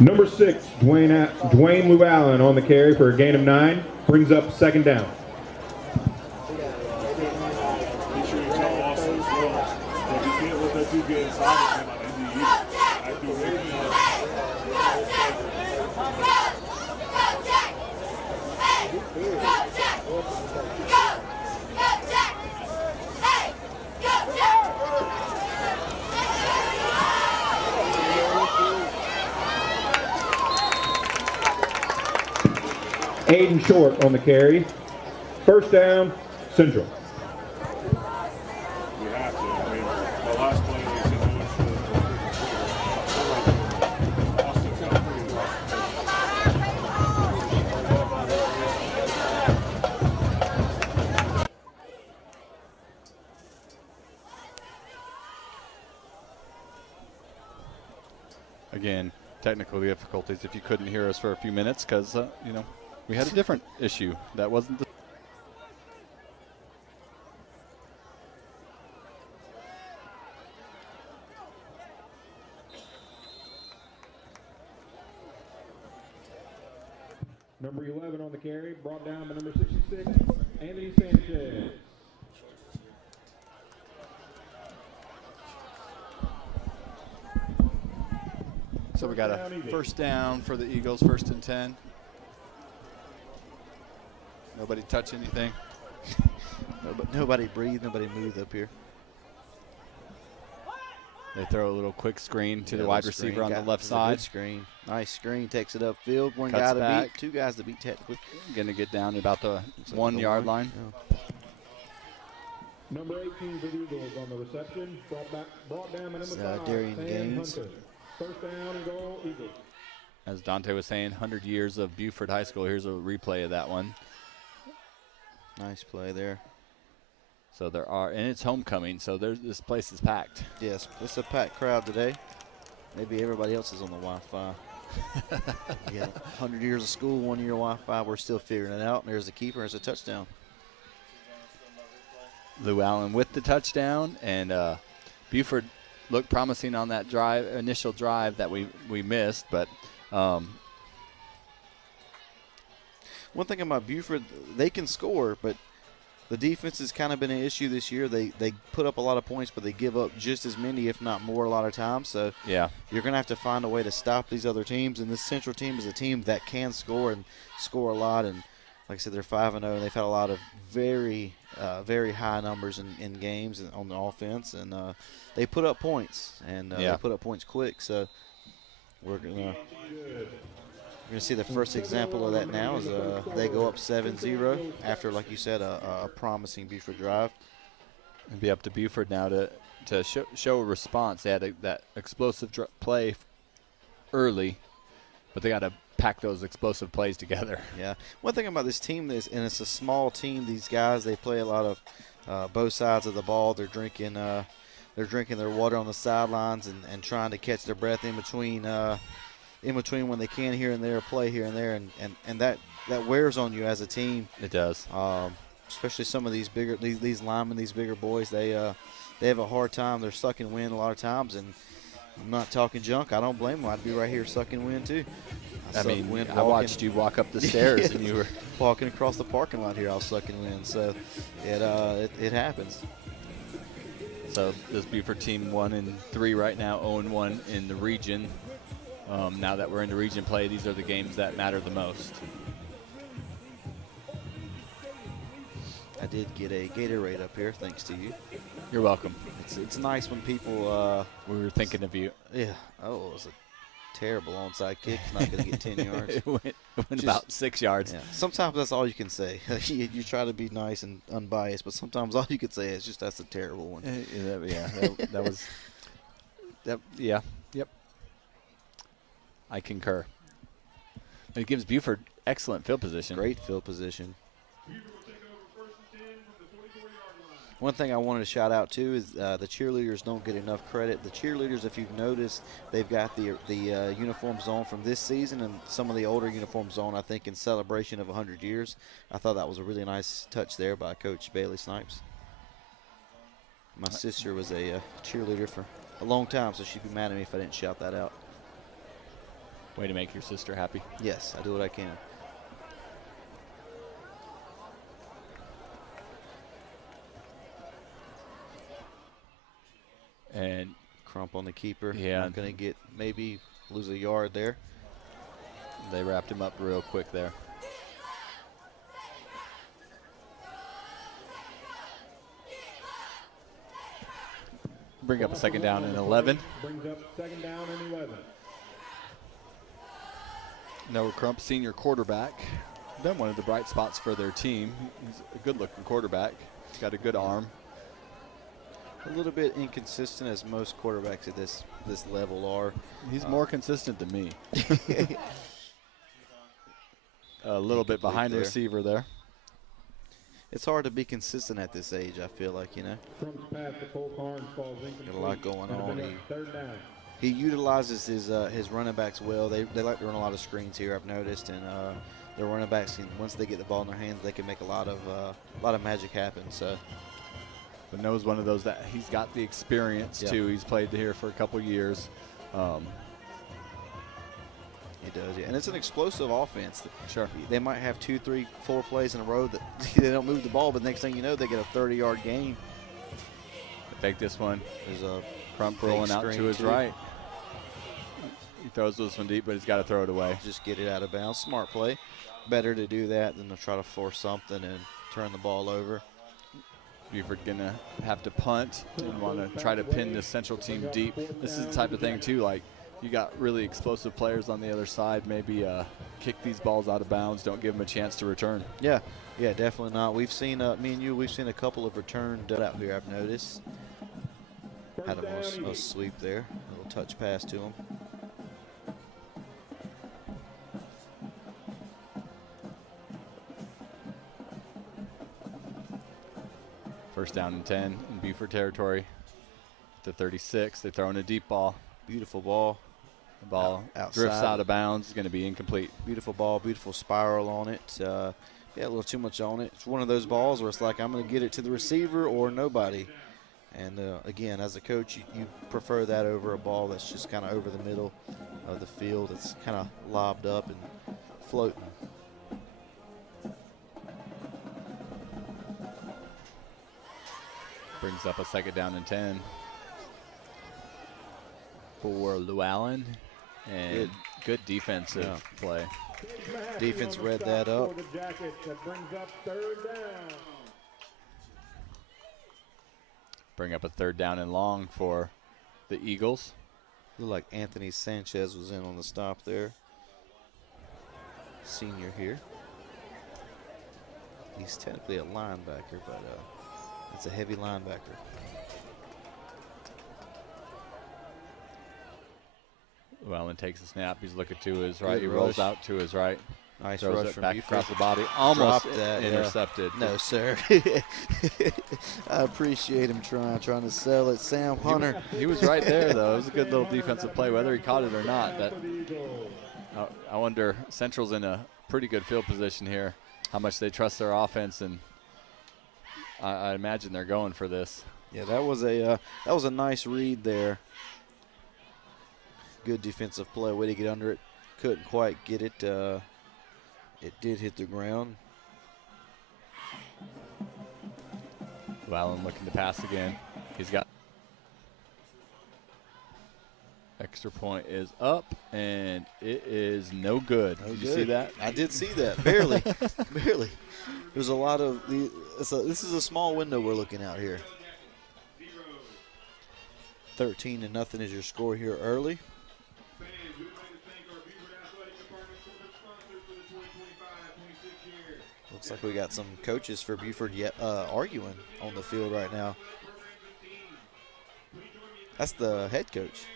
Number 6, Dwayne Llewellyn on the carry for a gain of 9. Brings up second down. Aiden Short on the carry. First down, Central. Again, technical difficulties if you couldn't hear us for a few minutes because, you know, we had a different issue. That wasn't the Number 11 on the carry, brought down by number 66, Anthony Sanchez. So we got a first down for the Eagles, 1st and 10. Nobody touch anything. Nobody breathe, nobody move up here. They throw a little quick screen to the wide receiver on the left side. Good screen. Nice screen, takes it upfield. One Cuts guy to back. beat, 2 guys to beat technically. Going to get down to about the 1 yard line. Yeah. Number 18 for the Eagles on the reception, brought down by number 5, Darian Sam Gaines. Hunter. First down and goal, Eagles. As Dante was saying, 100 years of Buford High School. Here's a replay of that one. Nice play there. So there are, and it's homecoming, so this place is packed. Yes, it's a packed crowd today. Maybe everybody else is on the Wi-Fi. Yeah, 100 years of school, 1 year Wi-Fi. We're still figuring it out. And there's the keeper. There's a touchdown. Llewellyn with the touchdown, and Buford looked promising on that initial drive that we missed, but one thing about Buford, they can score, but the defense has kind of been an issue this year. They put up a lot of points, but they give up just as many, if not more, a lot of times. So yeah, you're going to have to find a way to stop these other teams. And this Central team is a team that can score and score a lot. And like I said, they're 5-0, and they've had a lot of very high numbers in games and on the offense. And they put up points, and they put up points quick. So we're going to see the first example of that now as they go up 7-0 after, like you said, a promising Buford drive. It'd be up to Buford now to show a response. They had that explosive play early, but they got to pack those explosive plays together. Yeah. One thing about this team is, and it's a small team, these guys, they play a lot of both sides of the ball. They're drinking their water on the sidelines and trying to catch their breath in between when they can here and there, play here and there, and that wears on you as a team. It does. Especially some of these linemen, these bigger boys, they have a hard time. They're sucking wind a lot of times, and I'm not talking junk. I don't blame them. I'd be right here sucking wind too. I watched you walk up the stairs and you were walking across the parking lot here. I was sucking wind, so it happens. So this Buford team 1-3 right now, 0-1 in the region. Now that we're into region play, these are the games that matter the most. I did get a Gatorade up here, thanks to you. You're welcome. It's nice when people. We were thinking of you. Yeah. Oh, it was a terrible onside kick. It's not going to get 10 yards. It went about 6 yards. Yeah. Sometimes that's all you can say. You try to be nice and unbiased, but sometimes all you can say is just that's a terrible one. That was. Yep. I concur. It gives Buford excellent field position. Great field position. One thing I wanted to shout out too is the cheerleaders don't get enough credit. The cheerleaders, if you've noticed, they've got the uniforms on from this season and some of the older uniforms on, I think, in celebration of 100 years. I thought that was a really nice touch there by Coach Bailey Snipes. My sister was a cheerleader for a long time, so she'd be mad at me if I didn't shout that out. Way to make your sister happy. Yes, I do what I can. And Crump on the keeper. Yeah. Not going to get, maybe lose a yard there. they wrapped him up real quick there. Bring up a second down and 11. Brings up second down and 11. Noah Crump, senior quarterback. Been one of the bright spots for their team. He's a good-looking quarterback. He's got a good arm. A little bit inconsistent, as most quarterbacks at this level are. He's more consistent than me. A little bit behind the receiver there. It's hard to be consistent at this age, I feel like, you know. Crump's pass to Cole Carnes falls incomplete. Got a lot going on. Third down. He utilizes his running backs well. They like to run a lot of screens here, I've noticed, and their running backs, once they get the ball in their hands, they can make a lot of magic happen. So, but Noah's one of those that he's got the experience too. He's played here for a couple years. He does, yeah. And it's an explosive offense. Sure. They might have 2, 3, 4 plays in a row that they don't move the ball, but next thing you know, they get a 30-yard gain. Take this one. There's a Crump rolling out to his right. He throws this one deep, but he's got to throw it away. Just get it out of bounds. Smart play. Better to do that than to try to force something and turn the ball over. Buford gonna have to punt and want to try to pin the Central team deep. This is the type of thing too, like you got really explosive players on the other side. Maybe kick these balls out of bounds. Don't give them a chance to return. Yeah, definitely not. We've seen, me and you, we've seen a couple of returned out here, I've noticed. Had a sweep there, a little touch pass to him. First down and 10 in Buford territory. The 36, they throw in a deep ball. Beautiful ball. The ball drifts out of bounds. It's going to be incomplete. Beautiful ball, beautiful spiral on it. Yeah, a little too much on it. It's one of those balls where it's like, I'm going to get it to the receiver or nobody. And again, as a coach, you prefer that over a ball that's just kind of over the middle of the field. It's kind of lobbed up and floating. Brings up a second down and 10 for Llewellyn. And good defensive play. Defense read that up. Bring up a third down and long for the Eagles. Looked like Anthony Sanchez was in on the stop there. Senior here. He's technically a linebacker, but it's a heavy linebacker. Llewellyn takes a snap. He's looking to his right. He rolls out to his right. Nice throws rush it from back Buford. across the body. Almost that, intercepted. No, sir. I appreciate him trying to sell it. Sam Hunter. He was right there, though. It was a good little defensive play, whether he caught it or not. I wonder, Central's in a pretty good field position here, how much they trust their offense, and I imagine they're going for this. Yeah, that was a nice read there. Good defensive play. Way to get under it. Couldn't quite get it. It did hit the ground. Llewellyn looking to pass again. He's got extra point is up, and it is no good. Did you see that? I did see that. Barely. Barely. There's a lot of this is a small window we're looking out here. 13-0 is your score here early. Looks like we got some coaches for Buford arguing on the field right now. That's the head coach.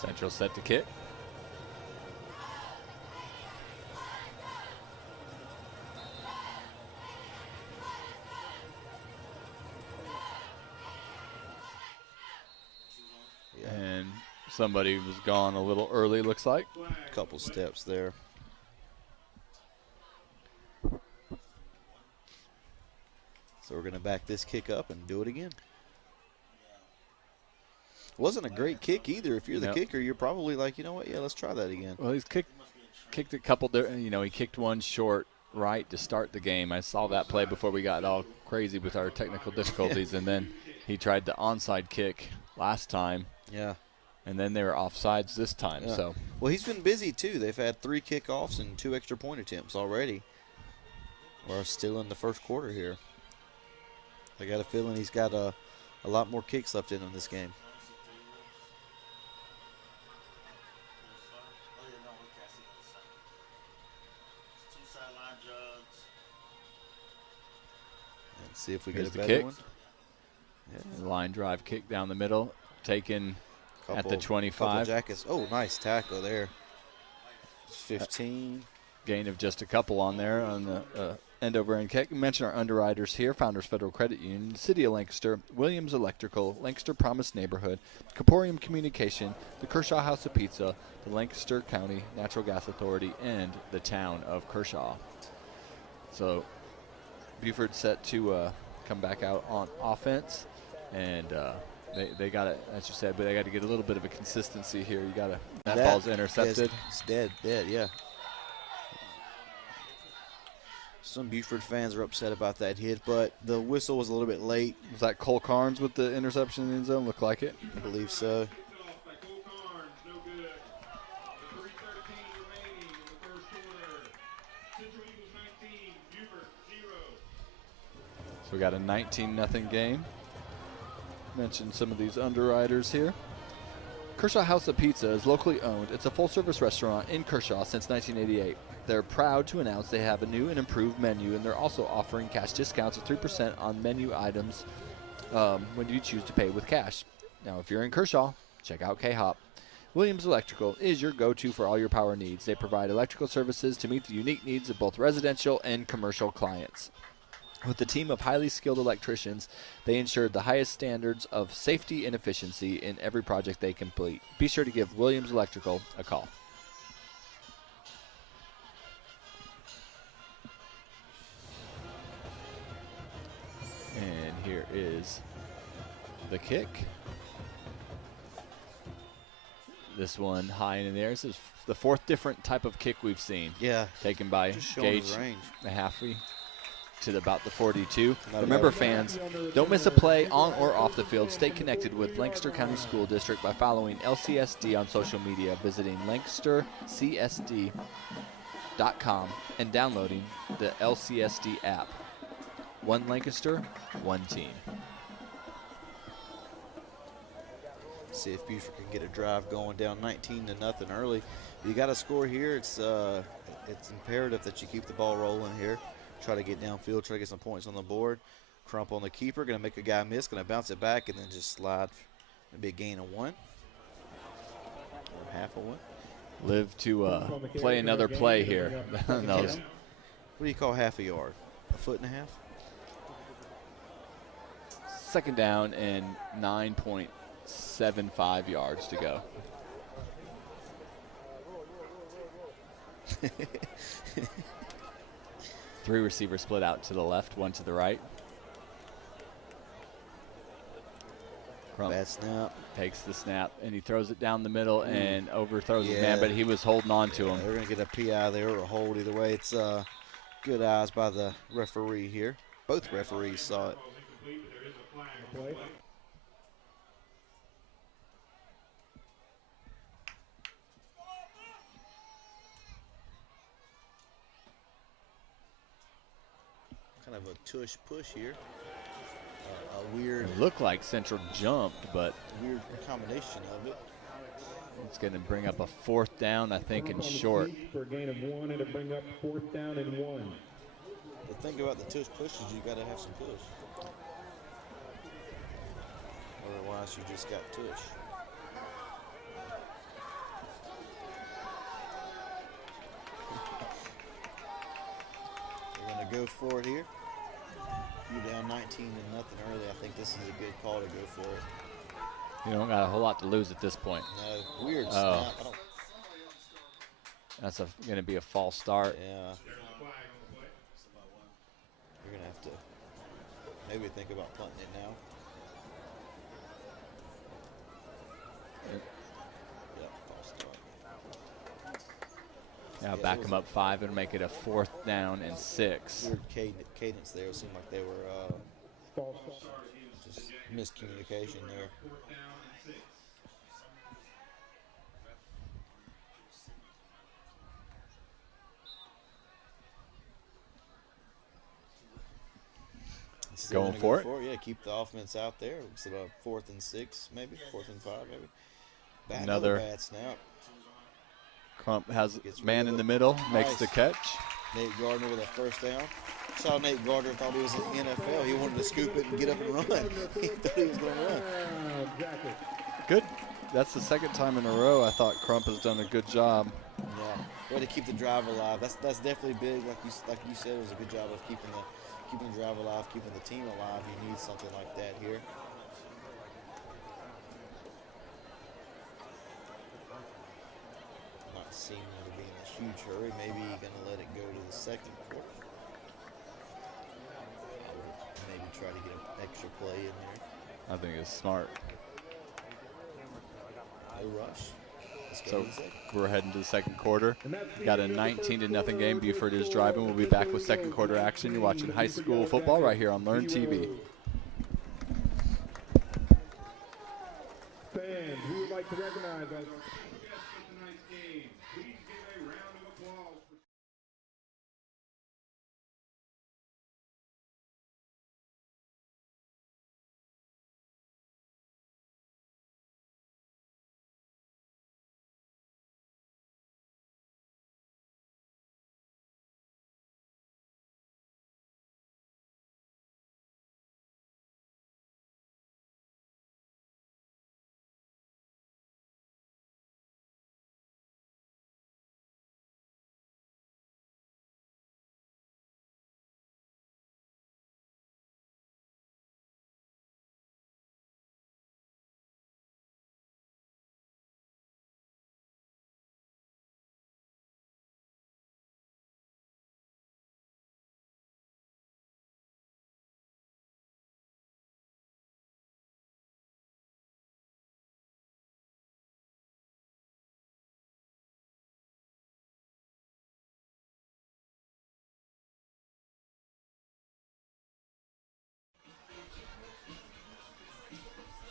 Central set to kick. And somebody was gone a little early, looks like. A couple steps there. So we're going to back this kick up and do it again. Wasn't a great kick either. If you're the kicker, you're probably like, you know what, yeah, let's try that again. Well, he's kicked a couple, he kicked one short right to start the game. I saw that play before we got all crazy with our technical difficulties, and then he tried the onside kick last time. Yeah. And then they were offsides this time. Yeah. So. Well, he's been busy too. They've had 3 kickoffs and 2 extra point attempts already. We're still in the first quarter here. I got a feeling he's got a lot more kicks left in him this game. Let's see if we get a better kick. one. Yeah. Line drive kick down the middle, taken at the 25. Jackets. Oh, nice tackle there. 15. Gain of just a couple on there on the end over end kick. Mention our underwriters here: Founders Federal Credit Union, City of Lancaster, Williams Electrical, Lancaster Promise Neighborhood, Caporium Communication, the Kershaw House of Pizza, the Lancaster County Natural Gas Authority, and the town of Kershaw. So Buford set to come back out on offense, and they got it, as you said, but they got to get a little bit of a consistency here. You got to that ball's intercepted. It's dead, yeah. Some Buford fans are upset about that hit, but the whistle was a little bit late. Was that Cole Carnes with the interception in the end zone? Looked like it. I believe so. So we got a 19-0 game. Mentioned some of these underwriters here. Kershaw House of Pizza is locally owned. It's a full-service restaurant in Kershaw since 1988. They're proud to announce they have a new and improved menu, and they're also offering cash discounts of 3% on menu items when you choose to pay with cash. Now, if you're in Kershaw, check out K-Hop. Williams Electrical is your go-to for all your power needs. They provide electrical services to meet the unique needs of both residential and commercial clients. With a team of highly skilled electricians, they ensured the highest standards of safety and efficiency in every project they complete. Be sure to give Williams Electrical a call. And here is the kick. This one high in the air. This is the 4th different type of kick we've seen. Yeah. Taken by Gage Mahaffey to about the 42. Remember, fans, don't miss a play on or off the field. Stay connected with Lancaster County School District by following LCSD on social media, visiting lancastercsd.com, and downloading the LCSD app. One Lancaster, one team. See if Buford can get a drive going down 19-0 early. You got to score here. It's imperative that you keep the ball rolling here. Try to get downfield, try to get some points on the board. Crump on the keeper, going to make a guy miss, going to bounce it back, and then just slide. Maybe a gain of 1. Or half a 1. Live to play another play here. What do you call half a yard? A foot and a half? Second down and 9.75 yards to go. Three receivers split out to the left, one to the right. Crump Bad snap. takes the snap, and he throws it down the middle and overthrows his man, but he was holding on to him. They're going to get a PI there or a hold. Either way, it's good eyes by the referee here. Both referees saw it. Kind of a tush push here. A weird. It looked like Central jumped, but weird combination of it. It's going to bring up a 4th down, I think, and short. For a gain of 1 and to bring up 4th down and 1. The thing about the tush push is you got to have some push. Otherwise, you just got tush. go for it here. You're down 19-0 early. I think this is a good call to go for it. You don't got a whole lot to lose at this point. No, weird snap. That's going to be a false start. Yeah. You're going to have to maybe think about punting it now. Yeah, false start. Now back them up 5 and make it a 4th down and 6. Weird cadence there. It seemed like they were just miscommunication there. Going for it. Yeah, keep the offense out there. It's about 4th and 6, maybe 4th and 5, maybe. Another bad snap. Crump has man in the middle, makes the catch. Nate Gardner with a first down. Saw Nate Gardner, thought he was in the NFL. He wanted to scoop it and get up and run. He thought he was going to run. Good. That's the 2nd time in a row I thought Crump has done a good job. Yeah, way to keep the drive alive. That's definitely big. Like you said, it was a good job of keeping the drive alive, keeping the team alive. You need something like that here. Not seeming to be in a huge hurry. Maybe going to let it go to the 2nd quarter. I would maybe try to get an extra play in there. I think it's smart. No rush. So we're heading to the 2nd quarter. Got a 19-0 game. Buford is driving. We'll be back with 2nd quarter action. You're watching high school football right here on Learn TV. Fans who would like to recognize us of tonight's game, please give a round of applause.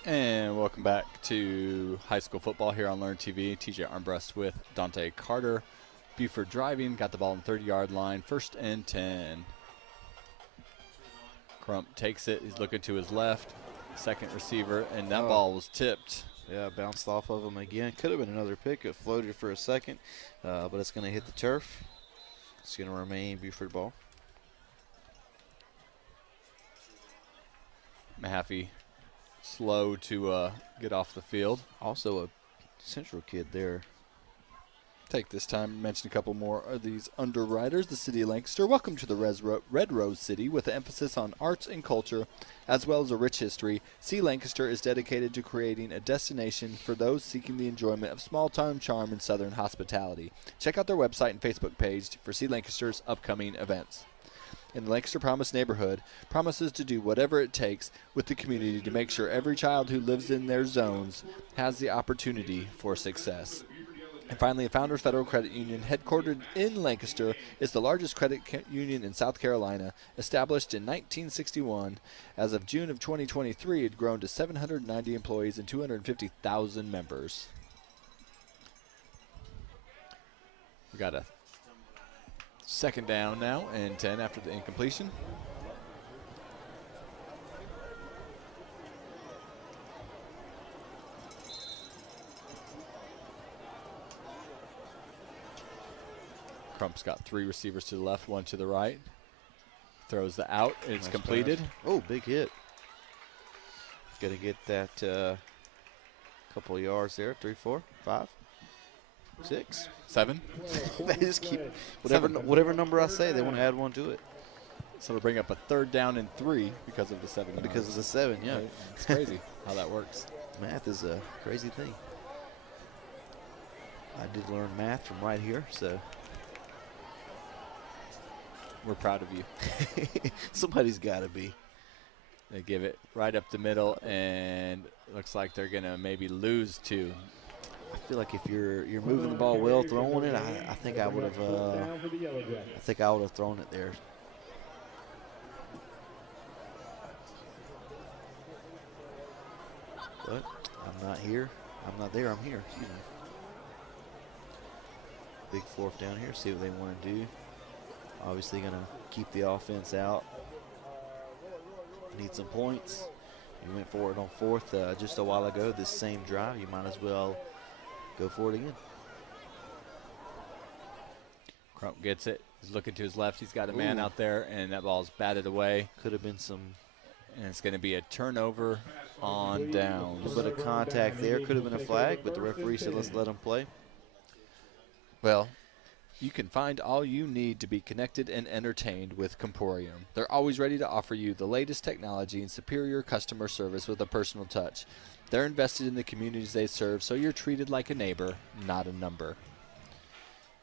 And welcome back to high school football here on Learn TV. TJ Armbrust with Dante Carter. Buford driving, got the ball on the 30-yard line, 1st and 10. Crump takes it. He's looking to his left. 2nd receiver, and that ball was tipped. Yeah, bounced off of him again. Could have been another pick. It floated for a second, but it's going to hit the turf. It's going to remain Buford ball. Mahaffey slow to get off the field. Also a Central kid there. Take this time to mention a couple more of these underwriters. The City of Lancaster. Welcome to the Red Rose City with an emphasis on arts and culture as well as a rich history. See Lancaster is dedicated to creating a destination for those seeking the enjoyment of small-town charm and southern hospitality. Check out their website and Facebook page for See Lancaster's upcoming events. In the Lancaster Promise neighborhood, promises to do whatever it takes with the community to make sure every child who lives in their zones has the opportunity for success. And finally, Founders Federal Credit Union, headquartered in Lancaster, is the largest credit union in South Carolina. Established in 1961, as of June of 2023, it had grown to 790 employees and 250,000 members. We got a 2nd down now and 10 after the incompletion. Crump's got 3 receivers to the left, 1 to the right. Throws the out, and it's completed. Pass. Oh, big hit. Going to get that couple of yards there. 3, 4, 5, 6, 7. They just keep whatever number I say. They want to add 1 to it. So it'll bring up a 3rd down and 3 because of the 7 yards. Because of the 7, yeah. Right? It's crazy how that works. Math is a crazy thing. I did learn math from right here, so. We're proud of you. Somebody's got to be. They give it right up the middle, and it looks like they're going to maybe lose 2. I feel like if you're moving the ball well, throwing it, I think I would have thrown it there. But I'm not here. I'm not there. I'm here. Excuse me. Big 4th down here. See what they want to do. Obviously going to keep the offense out. Need some points. You went for it on 4th just a while ago. This same drive, you might as well go for it again. Crump gets it. He's looking to his left. He's got a man out there, and that ball's batted away. Could have been some. And it's going to be a turnover on downs. A little bit of contact there. Could have been a flag, but the referee said let's let him play. Well, you can find all you need to be connected and entertained with Comporium. They're always ready to offer you the latest technology and superior customer service with a personal touch. They're invested in the communities they serve, so you're treated like a neighbor, not a number.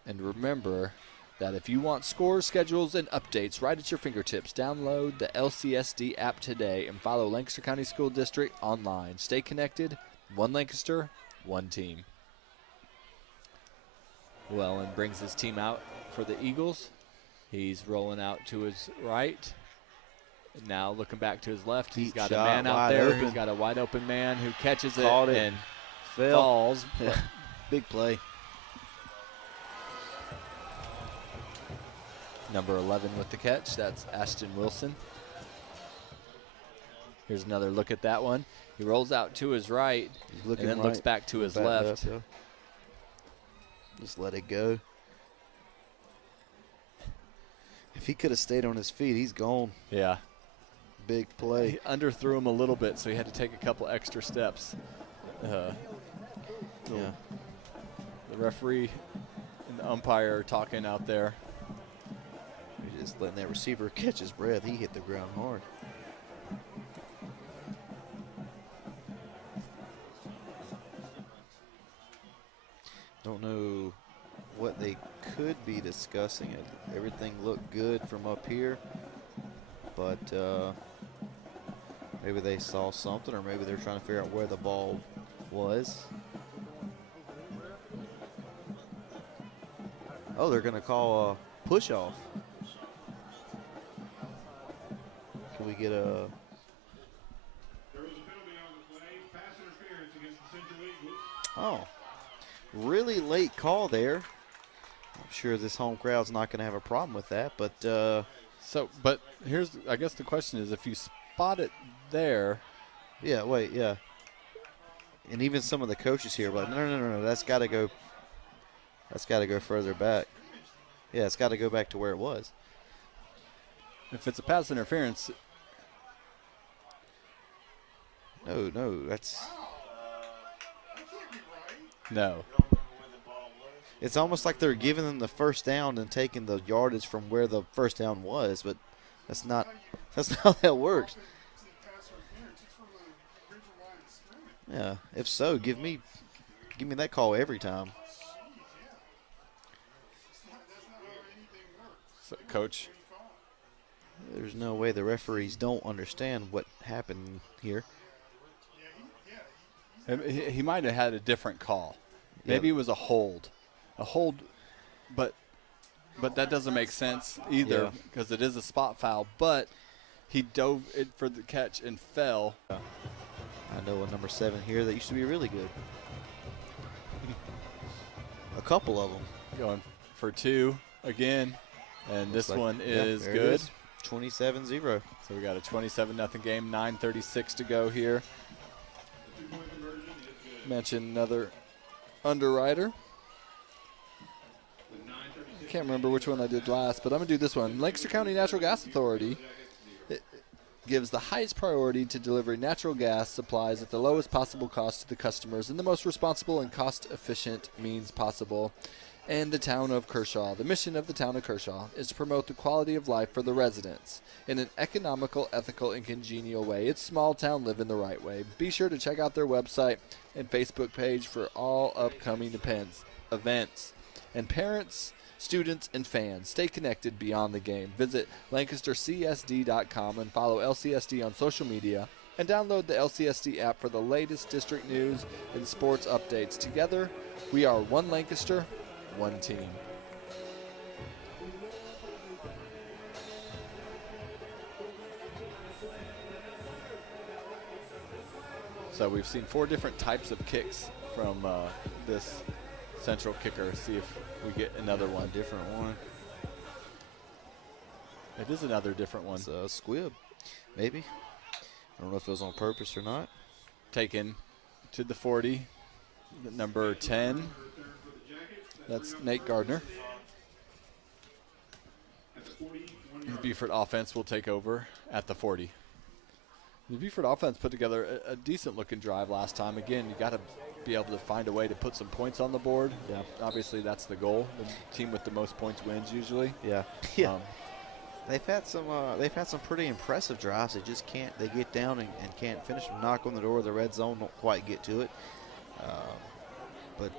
And remember that if you want scores, schedules, and updates right at your fingertips, download the LCSD app today and follow Lancaster County School District online. Stay connected, one Lancaster, one team. Llewellyn brings his team out for the Eagles. He's rolling out to his right. Now looking back to his left. He's got a man out there. He's got a wide open man who catches it and falls. Yeah. Big play. Number 11 with the catch. That's Ashton Wilson. Here's another look at that one. He rolls out to his right and then looks back to his left. Yeah. Just let it go. If he could have stayed on his feet, he's gone. Yeah. Big play. He underthrew him a little bit, so he had to take a couple extra steps. Yeah. The referee and the umpire are talking out there. He's just letting that receiver catch his breath. He hit the ground hard. Don't know what they could be discussing. Everything looked good from up here, but maybe they saw something, or maybe they're trying to figure out where the ball was. Oh, they're going to call a push-off. Can we get a... Oh. Really late call there. I'm sure this home crowd's not going to have a problem with that, but but here's, I guess the question is, if you spot it there. Yeah, wait, yeah. And even some of the coaches here, but no, that's got to go. That's got to go further back. Yeah, it's got to go back to where it was. If it's a pass interference. No, that's. No. It's almost like they're giving them the first down and taking the yardage from where the first down was, but that's not how that works. Yeah, if so, give me that call every time. So, Coach. There's no way the referees don't understand what happened here. He might have had a different call. Maybe it was a hold. But that doesn't make sense either because it is a spot foul. But he dove it for the catch and fell. I know a number 7 here that used to be really good. A couple of them. Going for 2 again, and Looks this like, one is there good. 27-0. So we got a 27-0 game, 9:36 to go here. Mention another underwriter. I can't remember which one I did last, but I'm going to do this one. Lancaster County Natural Gas Authority gives the highest priority to delivering natural gas supplies at the lowest possible cost to the customers in the most responsible and cost-efficient means possible. and the town of Kershaw. The mission of the town of Kershaw is to promote the quality of life for the residents in an economical, ethical, and congenial way. It's small town living the right way. Be sure to check out their website and Facebook page for all upcoming events. And parents, students, and fans, stay connected beyond the game. Visit LancasterCSD.com and follow LCSD on social media, and download the LCSD app for the latest district news and sports updates. Together, we are one Lancaster, one team. So we've seen 4 different types of kicks from this central kicker. See if we get another one. A different one. It is another different one. It's a squib, maybe. I don't know if it was on purpose or not. Taken to the 40, number 10. That's Nate Gardner. The Buford offense will take over at the 40. The Buford offense put together a decent-looking drive last time. Again, you got to be able to find a way to put some points on the board. Yeah. Obviously, that's the goal. The team with the most points wins usually. Yeah. They've had some pretty impressive drives. They just can't. They get down and can't finish them. Knock on the door of the red zone, don't quite get to it. But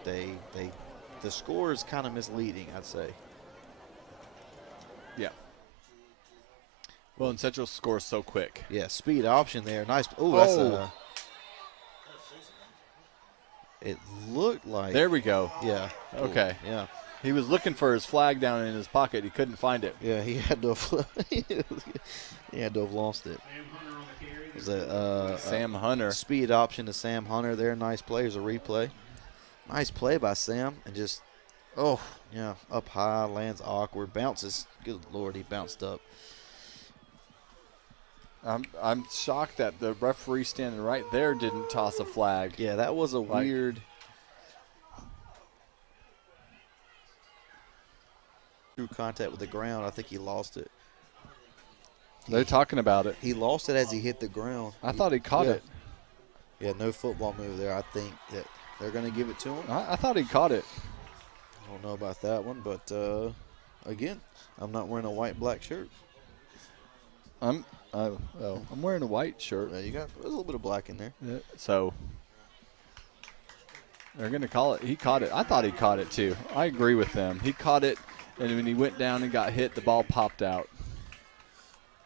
the score is kind of misleading, I'd say. Yeah. Well, and Central scores so quick. Yeah, speed option there. Nice. Ooh, that's a. It looked like. There we go. Yeah. Okay. Ooh, yeah. He was looking for his flag down in his pocket. He couldn't find it. Yeah, he had to have. He had to have lost it. It was Sam Hunter. Speed option to Sam Hunter there. Nice play. Here's a replay. Nice play by Sam, and just, up high, lands awkward, bounces. Good Lord, he bounced up. I'm shocked that the referee standing right there didn't toss a flag. Yeah, that was a weird. Through contact with the ground, I think he lost it. They're talking about it. He lost it as he hit the ground. I thought he caught it. Yeah, no football move there. I think that they're going to give it to him. I thought he caught it. I don't know about that one, but again, I'm not wearing a white-black shirt. I'm wearing a white shirt. You got a little bit of black in there. Yeah, so they're going to call it. He caught it. I thought he caught it too. I agree with them. He caught it, and when he went down and got hit, the ball popped out.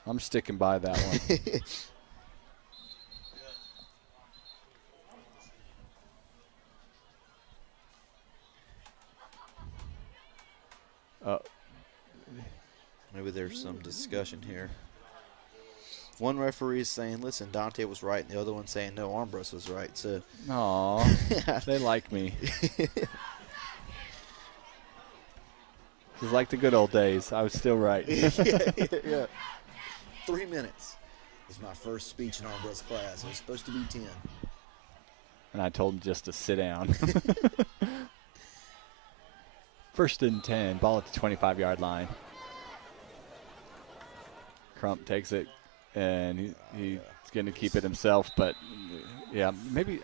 I'm sticking by that one. Maybe there's some discussion here. One referee is saying, listen, Dante was right, and the other one saying, no, Armbrust was right. So, aw, they like me. It's like the good old days. I was still right. yeah. 3 minutes. This is my first speech in Armbrust class. It was supposed to be 10. And I told him just to sit down. First and 10, ball at the 25-yard line. Crump takes it, and he's going to keep it himself. But, yeah, maybe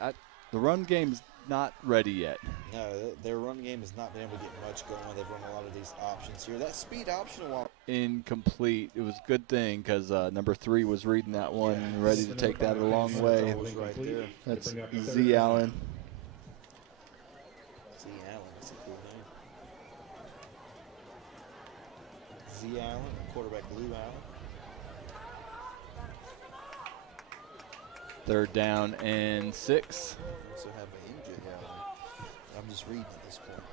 the run game's not ready yet. No, their run game has not been able to get much going. They've run a lot of these options here. That speed option a while. Incomplete. It was a good thing because number 3 was reading that one and ready to take that a long way. Right there. That's Z. Allen. Z. Allen, that's a cool name. Z. Allen, quarterback Lou Allen. 3rd down and 6. Also have an MJ Allen. I'm just reading at this point.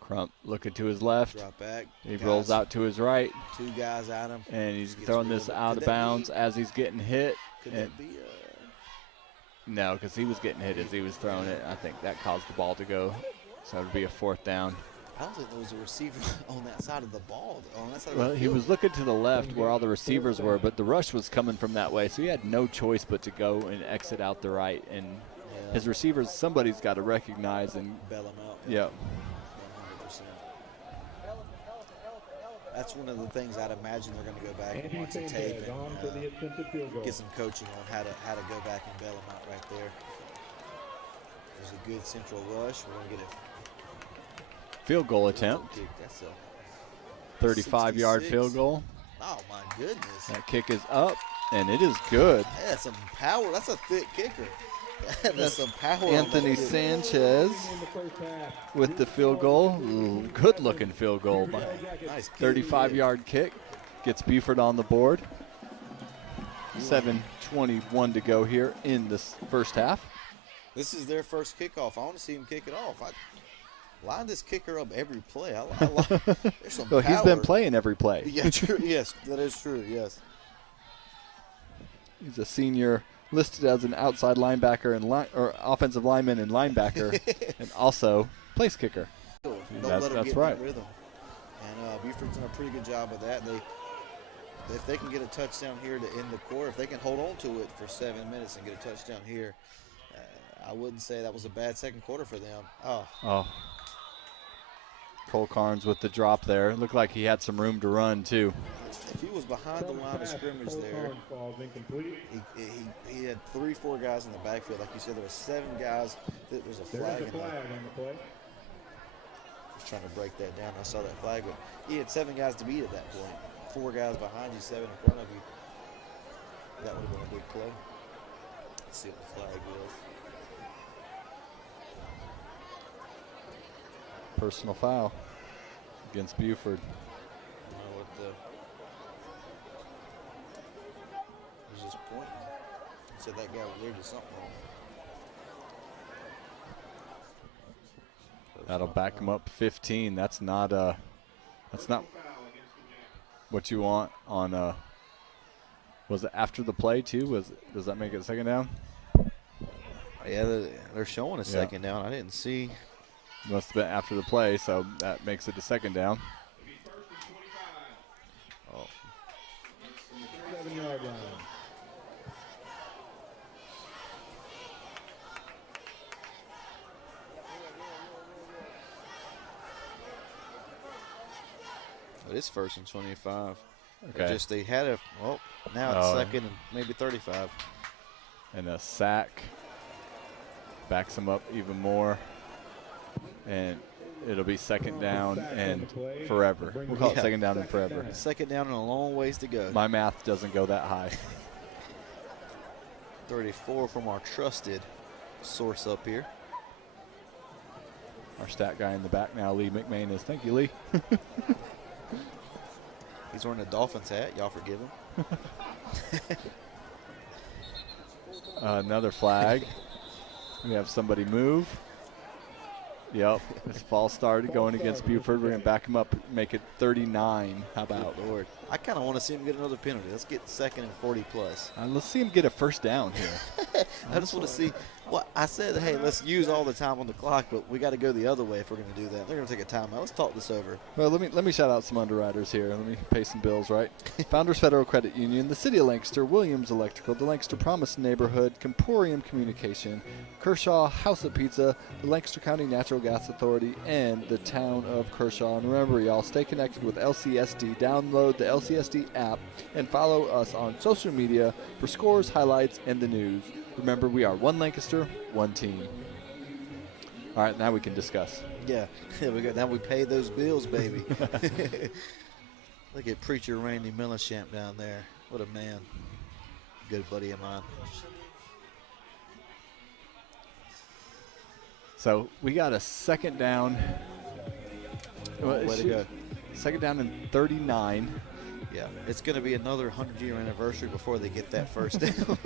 Crump looking to his left. Drop back. He rolls out to his right. 2 guys at him. And he's throwing this out of bounds as he's getting hit. Could that be No, because he was getting hit as he was throwing it. I think that caused the ball to go. So it would be a 4th down. I don't think there was a receiver on that side of the ball. On that side of Well, the he field. was looking to the left where all the receivers were, but the rush was coming from that way. So he had no choice but to go and exit out the right. And his receivers, somebody's got to recognize and bail him out. Yeah. 100%. That's one of the things I'd imagine they're going to go back and watch the tape and get some coaching on how to go back and bail him out right there. There's a good central rush. We're going to get a Field goal attempt. kick. That's a 35-yard 66. field goal. Oh, my goodness. That kick is up, and it is good. That's some power. That's a thick kicker. That's some power. Anthony Sanchez with the field goal. Ooh, good-looking field goal. Nice kick. 35-yard kick. Gets Buford on the board. 7:21 to go here in this first half. This is their first kickoff. I want to see him kick it off. Line this kicker up every play. There's some Well, power. he's been playing every play. Yeah, true. Yes, that is true. Yes. He's a senior, listed as an outside linebacker and or offensive lineman and linebacker, and also place kicker. Don't That's let him get right. in rhythm. And Buford's done a pretty good job of that. If they can get a touchdown here to end the quarter, if they can hold on to it for 7 minutes and get a touchdown here, I wouldn't say that was a bad second quarter for them. Oh. Cole Carnes with the drop there. Looked like he had some room to run, too. If he was behind the line of scrimmage there, he had 3-4 guys in the backfield. Like you said, there were 7 guys. There's a flag on the play. I was trying to break that down. I saw that flag, but he had 7 guys to beat at that point. 4 guys behind you, 7 in front of you. That would have been a big play. Let's see what the flag was. Personal foul against Buford. I don't know what he was just pointing. He said that guy was there to something wrong. That'll back him up 15. That's not what you want on was it after the play too? Does that make it second down? Yeah, they're showing a second down. I didn't see. Must have been after the play, so that makes it a second down. Oh. 7-yard line. It is first and 25. Okay. They had a. Well, now it's second and maybe 35. And a sack backs him up even more. And it'll be second down and forever. We'll call it second down and forever. Second down and a long ways to go. My math doesn't go that high. 34 from our trusted source up here. Our stat guy in the back now, Lee McMahon, is. Thank you, Lee. He's wearing a Dolphins hat. Y'all forgive him. Another flag. We have somebody move. Yep, this false start going against Buford. We're going to back him up, make it 39. How about? Good Lord. I kind of want to see him get another penalty. Let's get second and 40 plus. Let's see him get a first down here. I just want to see. Well, I said, hey, let's use all the time on the clock, but we got to go the other way if we're going to do that. They're going to take a timeout. Let's talk this over. Well, let me shout out some underwriters here. Let me pay some bills, right? Founders Federal Credit Union, the City of Lancaster, Williams Electrical, the Lancaster Promise Neighborhood, Comporium Communication, Kershaw House of Pizza, the Lancaster County Natural Gas Authority, and the town of Kershaw. And remember, y'all, stay connected with LCSD. Download the LCSD app and follow us on social media for scores, highlights, and the news. Remember, we are one Lancaster, one team. All right, now we can discuss. Yeah, now we pay those bills, baby. Look at preacher Randy Millichamp down there. What a man. Good buddy of mine. So we got a second down. Way to go. Second down and 39. Yeah, it's going to be another 100-year anniversary before they get that first down.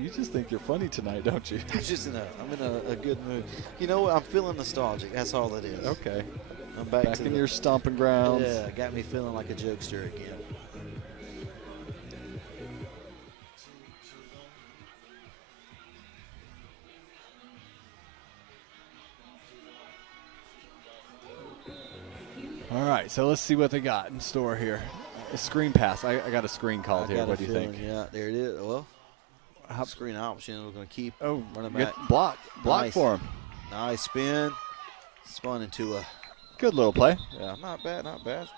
You just think you're funny tonight, don't you? I'm in a good mood. You know what? I'm feeling nostalgic. That's all it is. Okay. I'm back to in your stomping grounds. Yeah, got me feeling like a jokester again. All right, so let's see what they got in store here. A screen pass. I got a screen called here. What do you think? Yeah, there it is. Well, screen option. We're going to keep running good back. Block Nice. for him. Nice spin. Spun into a. Good little play. Yeah, not bad, not bad.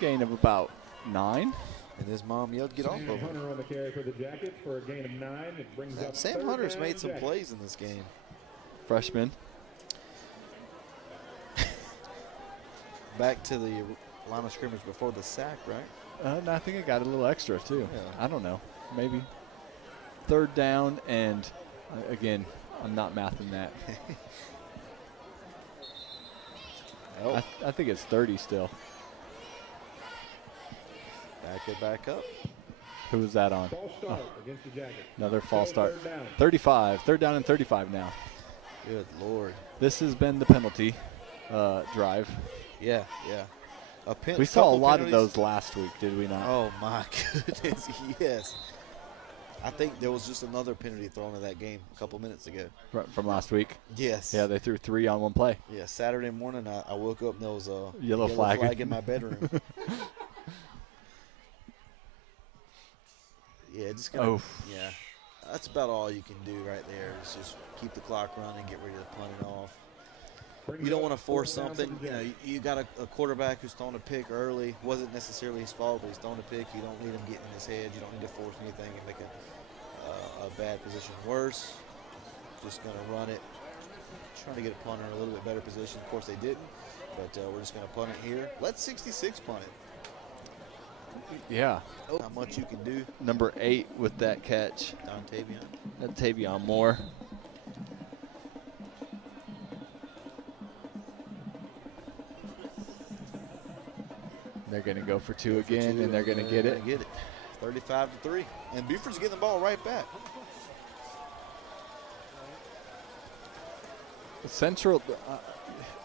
Gain of about 9. And his mom yelled, "Get off of him." Hunter on the carry for the Jackets for a gain of 9. It brings up Sam third Hunter's down made some Jackets. plays in this game. Freshman. Back to the line of scrimmage before the sack, right? No, I think it got a little extra too. Yeah. I don't know. Maybe. Third down, and again, I'm not mathing that. Oh, I think it's 30 still. back up. Who was that on? False start against the Jackets. Another false start. Third down. 35. Third down and 35 now. Good Lord. This has been the penalty drive. Yeah. We saw a couple lot of penalties. those last week, did we not? Oh, my goodness, yes. I think there was just another penalty thrown in that game a couple minutes ago. Right from last week. Yes. Yeah, they threw 3 on one play. Yeah, Saturday morning I woke up and there was a Yellow flag. in my bedroom. Yeah, just gonna, yeah. That's about all you can do right there is just keep the clock running, get ready to punt it off. You don't want to force something. You know, you got a quarterback who's thrown a pick early. Wasn't necessarily his fault, but he's thrown a pick. You don't need him getting in his head. You don't need to force anything and make a bad position worse. Just going to run it. Trying to get a punter in a little bit better position. Of course, they didn't, but we're just going to punt it here. Let 66 punt it. Yeah. Oh, how much you can do. Number 8 with that catch. Don Tavion. That's Tavion Moore. They're going to go for 2 again, and they're going to get it. 35-3. And Buford's getting the ball right back. Central,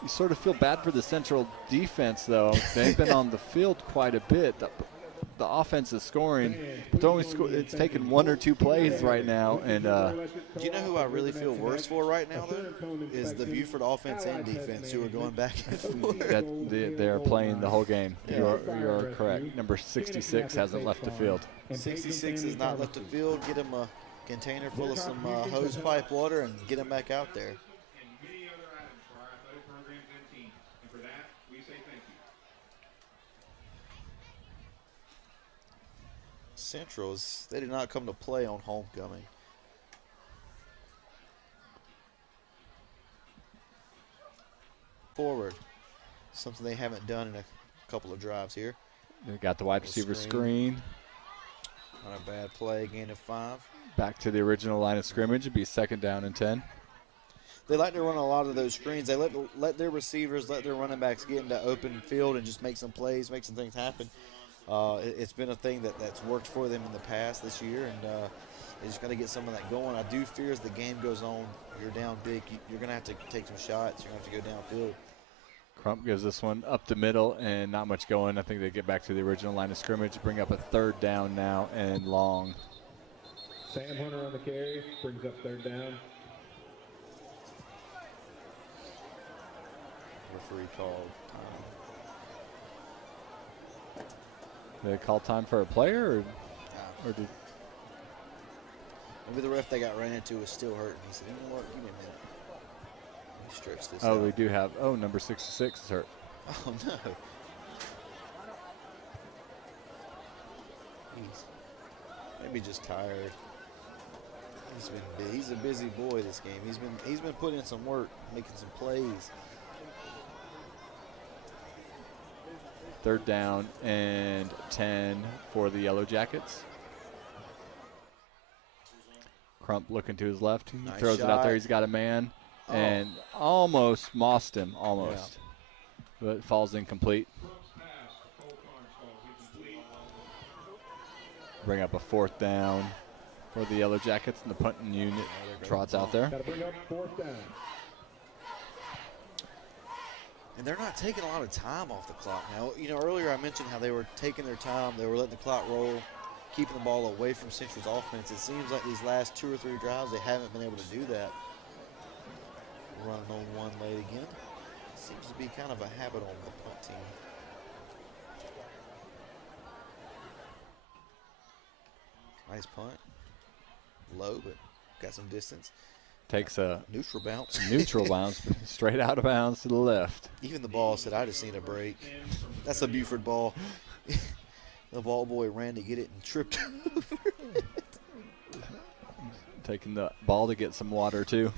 you sort of feel bad for the Central defense, though. They've been on the field quite a bit. The offense is scoring, but it's taken 1 or 2 plays right now. And do you know who I really feel worse for right now, though? Is the Buford offense and defense who are going back and forth. They're playing the whole game. You're correct. Number 66 hasn't left the field. 66 has not left the field. Get him a container full of some hose pipe water and get him back out there. Centrals, they did not come to play on homecoming. Forward, something they haven't done in a couple of drives here. They got the wide receiver screen. Not a bad play, gain of 5. Back to the original line of scrimmage. It'd be 2nd down and 10. They like to run a lot of those screens. They let their receivers, let their running backs get into open field and just make some plays, make some things happen. It's been a thing that's worked for them in the past this year, and they just got to get some of that going. I do fear as the game goes on, you're down big, you're going to have to take some shots. You're going to have to go downfield. Crump gives this one up the middle and not much going. I think they get back to the original line of scrimmage, bring up a 3rd down now and long. Sam Hunter on the carry, brings up 3rd down. Referee called time. Did they call time for a player, or did? Maybe the ref they got ran into was still hurting. He said, "You know what? Give me a minute." He stretched this out. Oh, we do have. Oh, number 66 is hurt. Oh no. He's maybe just tired. He's a busy boy this game. He's been putting in some work, making some plays. 3rd down and 10 for the Yellow Jackets. Crump looking to his left. He throws it out there. He's got a man and almost mossed him, almost. Yeah. But falls incomplete. Bring up a 4th down for the Yellow Jackets, and the punting unit trots out there. Got to bring up 4th down. And they're not taking a lot of time off the clock now. You know, earlier I mentioned how they were taking their time. They were letting the clock roll, keeping the ball away from Central's offense. It seems like these last 2 or 3 drives, they haven't been able to do that. Running on one late again. Seems to be kind of a habit on the punt team. Nice punt. Low, but got some distance. Takes a neutral bounce. Neutral bounce, straight out of bounds to the left. Even the ball said, "I just need a break." That's a Buford ball. The ball boy ran to get it and tripped over it. Taking the ball to get some water, too.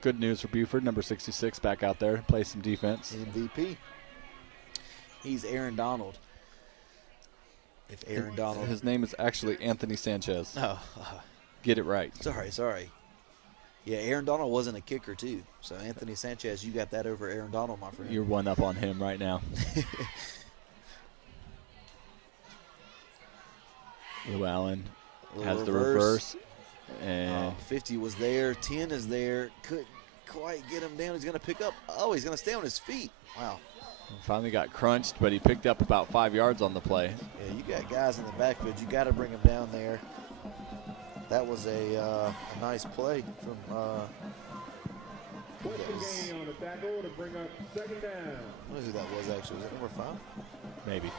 Good news for Buford, number 66, back out there, play some defense. MVP. He's Aaron Donald. If Aaron Donald. His name is actually Anthony Sanchez. Oh, Get it right. sorry. Yeah, Aaron Donald wasn't a kicker, too. So, Anthony Sanchez, you got that over Aaron Donald, my friend. You're one up on him right now. Lou Allen has the reverse. And 50 was there. 10 is there. Couldn't quite get him down. He's going to pick up. Oh, he's going to stay on his feet. Wow. Finally got crunched, but he picked up about 5 yards on the play. Yeah, you got guys in the backfield. You got to bring them down there. That was a nice play from. What's the gain on the tackle to bring up second down? I don't know who that was actually. Was that number 5? Maybe.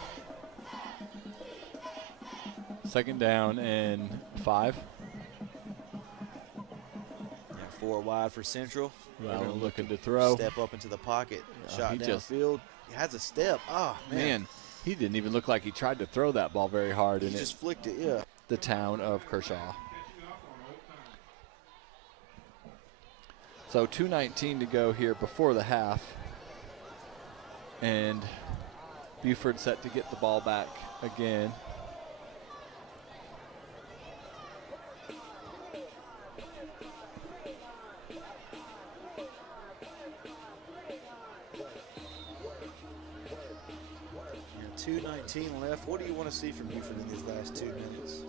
Second down and 5. Yeah, 4 wide for Central. Well, looking to throw. Step up into the pocket. Shot he downfield. He has a step. Oh, man. He didn't even look like he tried to throw that ball very hard. He just flicked it, yeah. The town of Kershaw. So 2:19 to go here before the half. And Buford set to get the ball back again. Yeah, 2:19 left. What do you want to see from Buford in these last 2 minutes?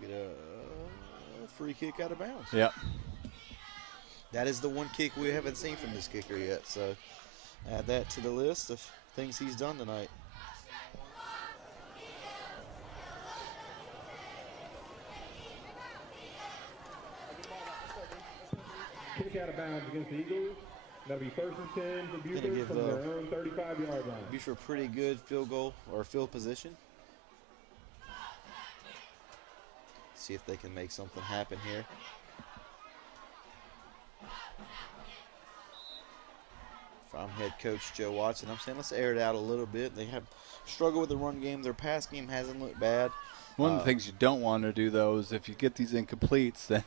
Get a free kick out of bounds. Yep. That is the one kick we haven't seen from this kicker yet, so add that to the list of things he's done tonight. Kick out of bounds against the Eagles. That'll be 1st and 10 for Buford give, from their own 35-yard line. Buford pretty good field goal or field position. See if they can make something happen here. If I'm head coach Joe Watson, I'm saying let's air it out a little bit. They have struggled with the run game. Their pass game hasn't looked bad. One of the things you don't want to do, though, is if you get these incompletes, then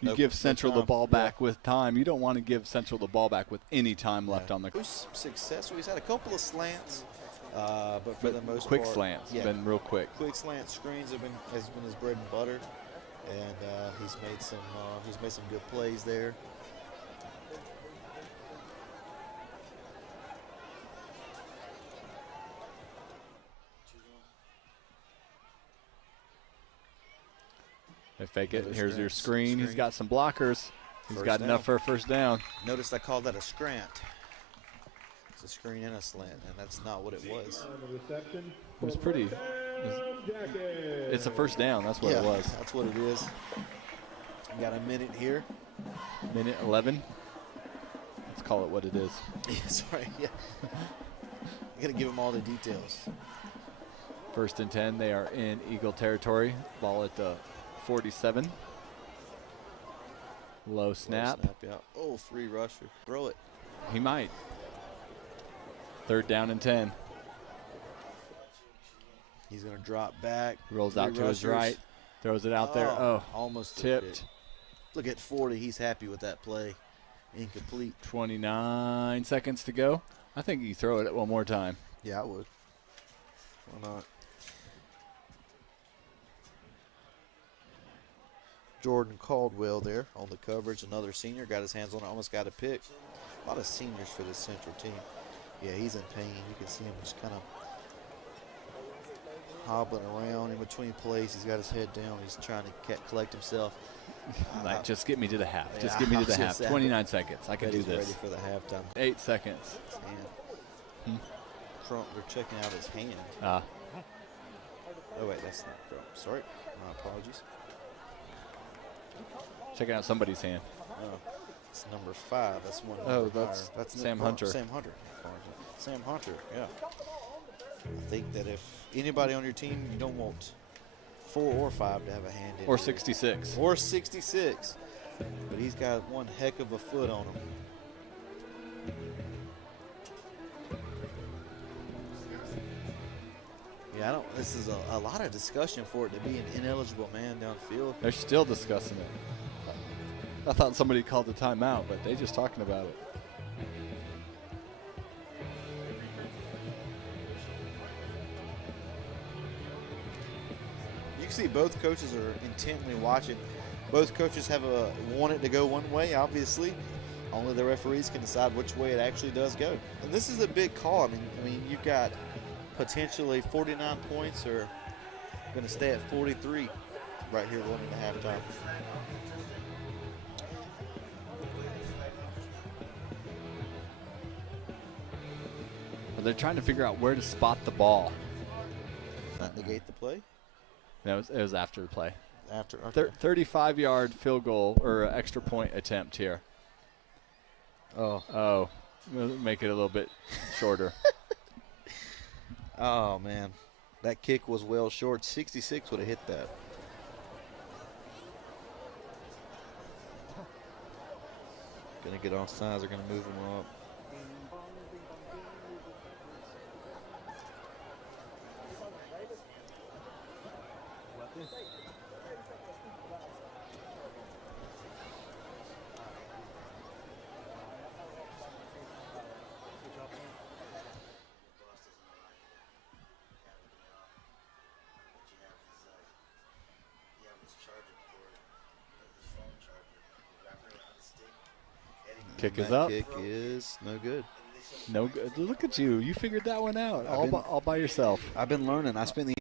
you give no Central time. the ball back with time. You don't want to give Central the ball back with any time left on the clock. Successful. He's had a couple of slants, but for the most quick part, slants, yeah, been real quick. Quick slant screens has been his bread and butter, and he's made some good plays there. They fake it. Here's your screen. He's got some blockers. He's got enough for a first down. Notice I called that a scrant. It's a screen and a slant, and that's not what it was. It was pretty. It's a first down. That's what it was. That's what it is. We got a minute here. Minute 11. Let's call it what it is. Yeah, sorry. Yeah. I got to give them all the details. 1st and 10. They are in Eagle territory. Ball at the 47. Low snap. Yeah. Oh, free rusher. Throw it. He might. 3rd down and 10. He's going to drop back. Rolls out to his right. Throws it out there. Oh, almost tipped. Look at 40. He's happy with that play. Incomplete. 29 seconds to go. I think you throw it one more time. Yeah, I would. Why not? Jordan Caldwell there on the coverage. Another senior. Got his hands on it. Almost got a pick. A lot of seniors for this Central team. Yeah, he's in pain. You can see him just kind of hobbling around in between plays. He's got his head down. He's trying to collect himself. Like, just get me to the half. Yeah, Just get me to the half. 29 seconds. I can do he's this. ready for the halftime. 8 seconds. Trump, they're checking out his hand. Ah. Oh, wait, that's not Trump. Sorry. My apologies. Checking out somebody's hand. It's number 5. That's one. Oh, that's Sam Hunter. Sam Hunter. Sam Hunter, yeah. I think that if anybody on your team, you don't want 4 or 5 to have a hand in. Or 66. Or 66. but he's got one heck of a foot on him. Yeah, I don't. This is a lot of discussion for it to be an ineligible man downfield. They're still discussing it. I thought somebody called the timeout, but they just talking about it. You can see both coaches are intently watching. Both coaches want it to go one way, obviously. Only the referees can decide which way it actually does go. And this is a big call. I mean, you've got potentially 49 points or going to stay at 43 right here going into halftime. But they're trying to figure out where to spot the ball. Not negate the play? No, it was after the play. After, okay. 35-yard field goal or extra point attempt here. Oh, we'll make it a little bit shorter. Oh, man. That kick was well short. 66 would have hit that. Going to get off sides. They're going to move him up. Kick is up. Kick is no good. No good. Look at you. You figured that one out all by yourself. I've been learning. I spent the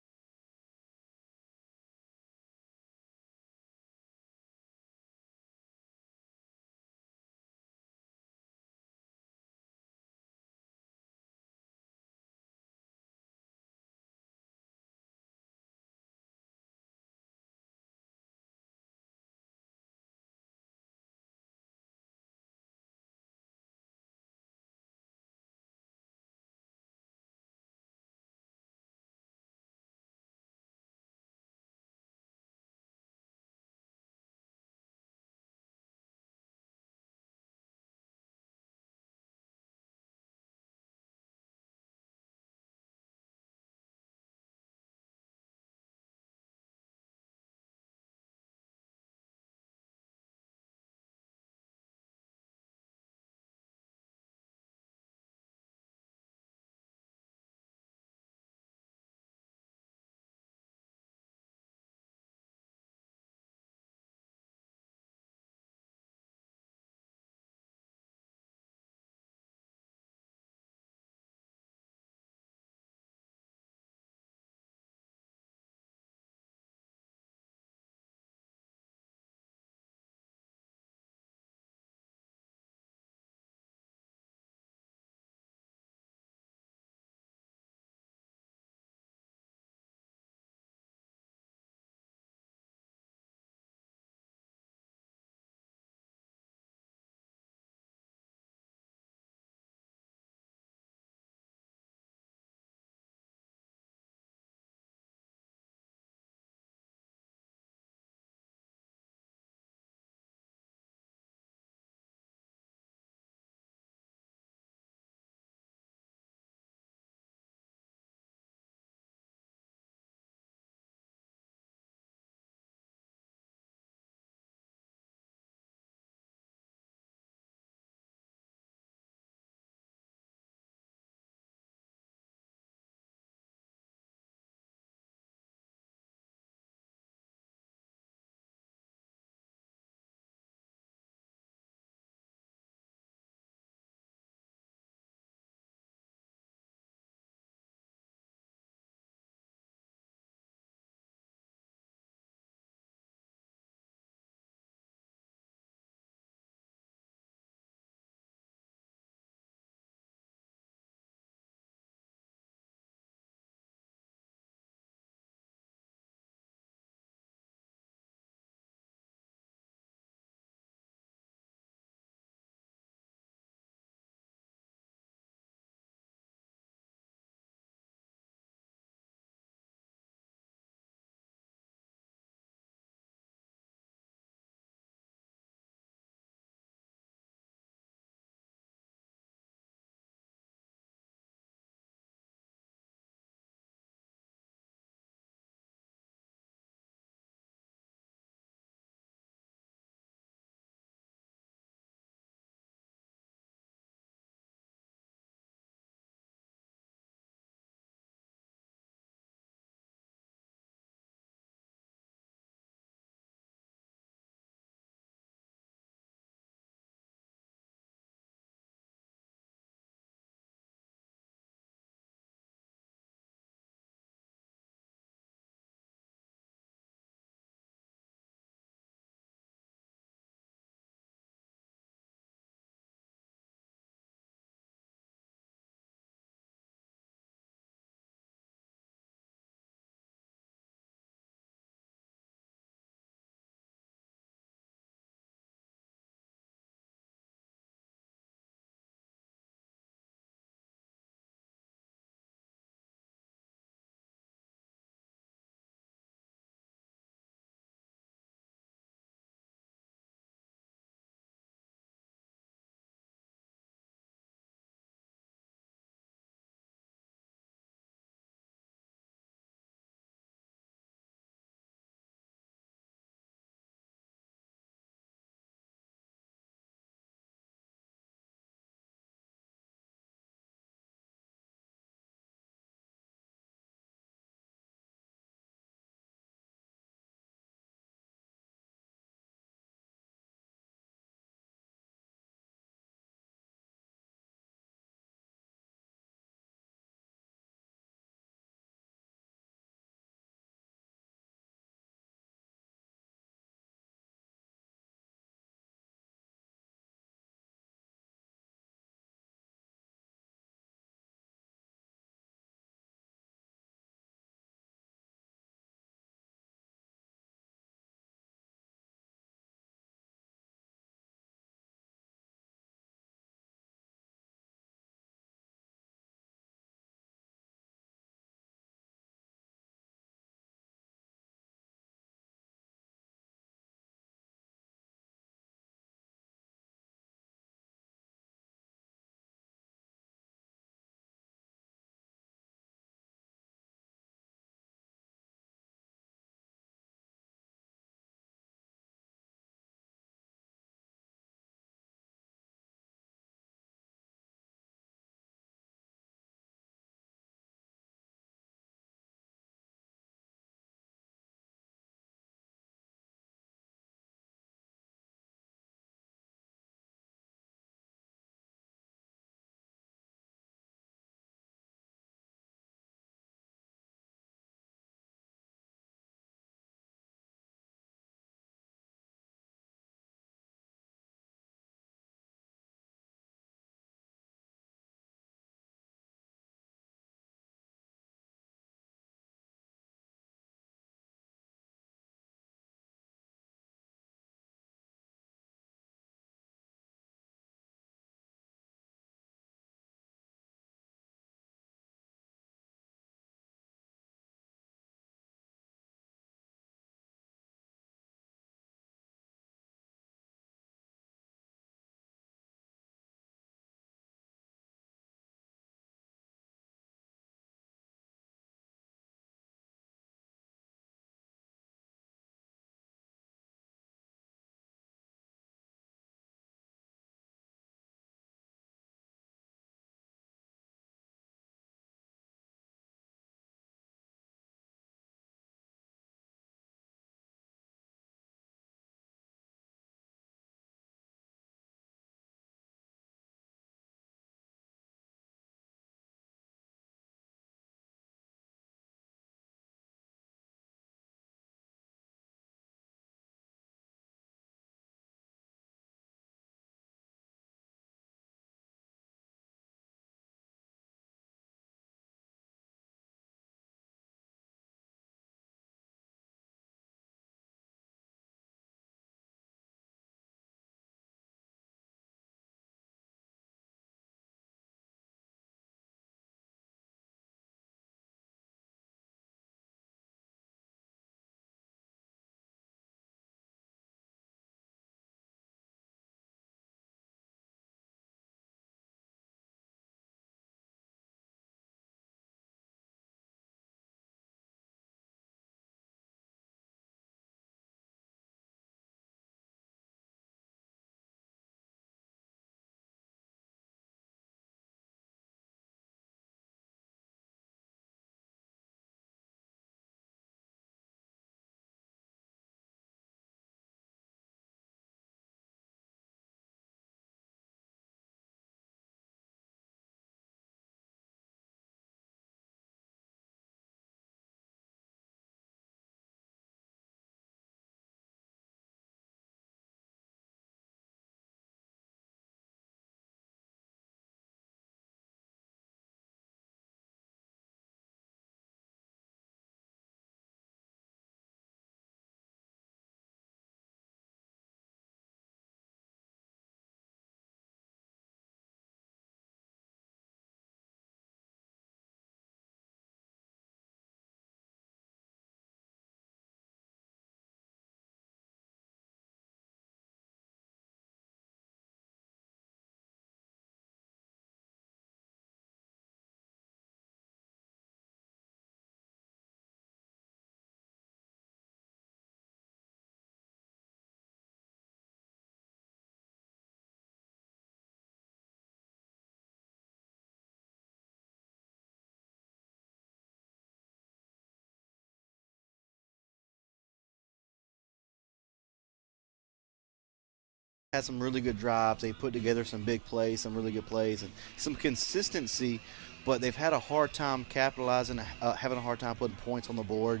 had some really good drives. They put together some big plays, some really good plays, and some consistency. But they've had a hard time capitalizing, having a hard time putting points on the board.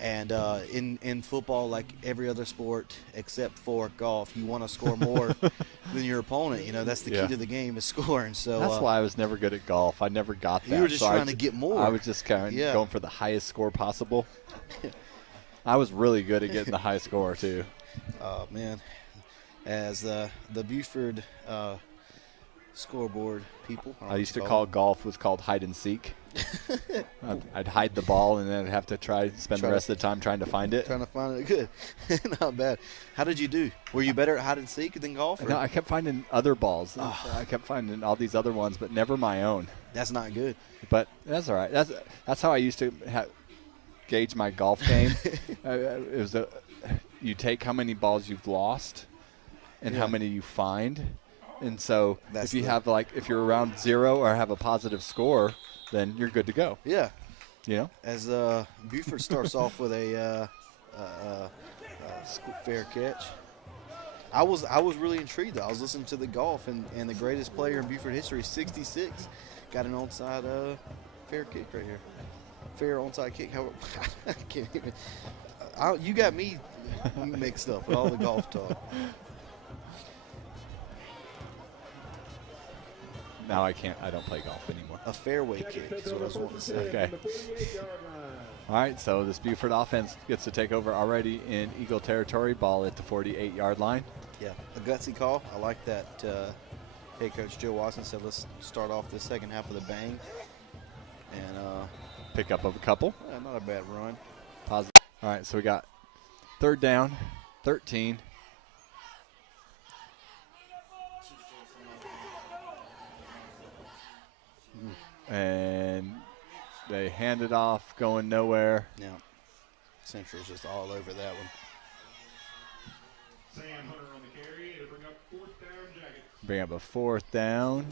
And in football, like every other sport except for golf, you want to score more than your opponent. You know, that's the key to the game is scoring. So that's why I was never good at golf. I never got that. You were just trying to get more. I was just kind of going for the highest score possible. I was really good at getting the high score too. Oh man, as the Buford scoreboard people, I used to call golf was called hide and seek. I'd hide the ball and then I'd have to spend the rest of the time trying to find it. Trying to find it. Good. Not bad. How did you do? Were you better at hide and seek than golf? No, I kept finding other balls. I kept finding all these other ones, but never my own. That's not good. But that's all right. That's how I used to gauge my golf game. It was you take how many balls you've lost and how many you find. And so if you're around 0 or have a positive score, then you're good to go. Yeah. You know? As Buford starts off with a fair catch. I was really intrigued, though. I was listening to the golf, and the greatest player in Buford history, 66, got an onside fair kick right here. Fair onside kick. I can't even. You got me mixed up with all the golf talk. Now I don't play golf anymore. A fairway kick is what I was wanting to say. Okay. All right, so this Buford offense gets to take over already in Eagle territory, ball at the 48-yard line. Yeah, a gutsy call. I like that. Head coach Joe Watson said, let's start off the second half with a bang. And pick up of a couple. Not a bad run. Positive. All right, so we got 3rd down, 13. And they hand it off, going nowhere. Yeah. Central's just all over that one. Sam Hunter on the carry to bring up 4th down Jackets. Bring up a 4th down.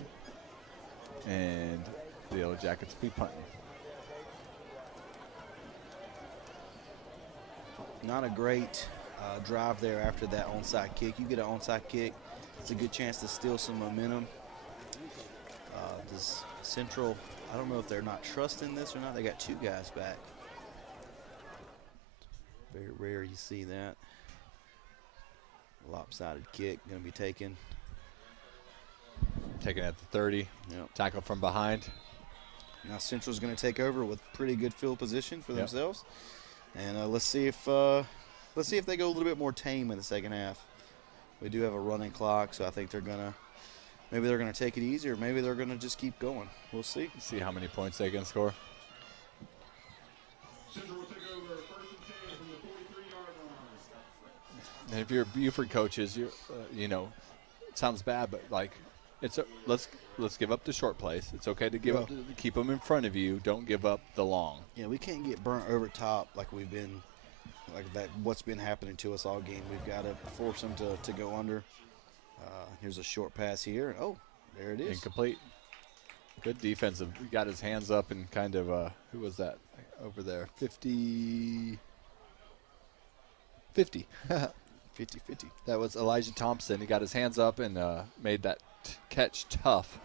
And the Yellow Jackets be punting. Not a great drive there after that onside kick. You get an onside kick, it's a good chance to steal some momentum. Does Central, I don't know if they're not trusting this or not. They got 2 guys back. Very rare you see that. Lopsided kick going to be taken. Taken at the 30. Yep. Tackle from behind. Now Central's going to take over with pretty good field position for themselves. And let's see if they go a little bit more tame in the second half. We do have a running clock, so I think maybe they're going to take it easy, or maybe they're going to just keep going. We'll see. See how many points they can score. Central will take over 1st and 10 from the 43-yard line. And if you're Buford coaches, you know, it sounds bad, but like let's give up the short plays. It's okay to give up, keep them in front of you. Don't give up the long. Yeah, we can't get burnt over top like we've been, like that. What's been happening to us all game? We've got to force them to go under. Here's a short pass here. Oh, there it is. Incomplete. Good defensive. He got his hands up and kind of, who was that over there? 50. 50. 50-50. That was Elijah Thompson. He got his hands up and made that catch tough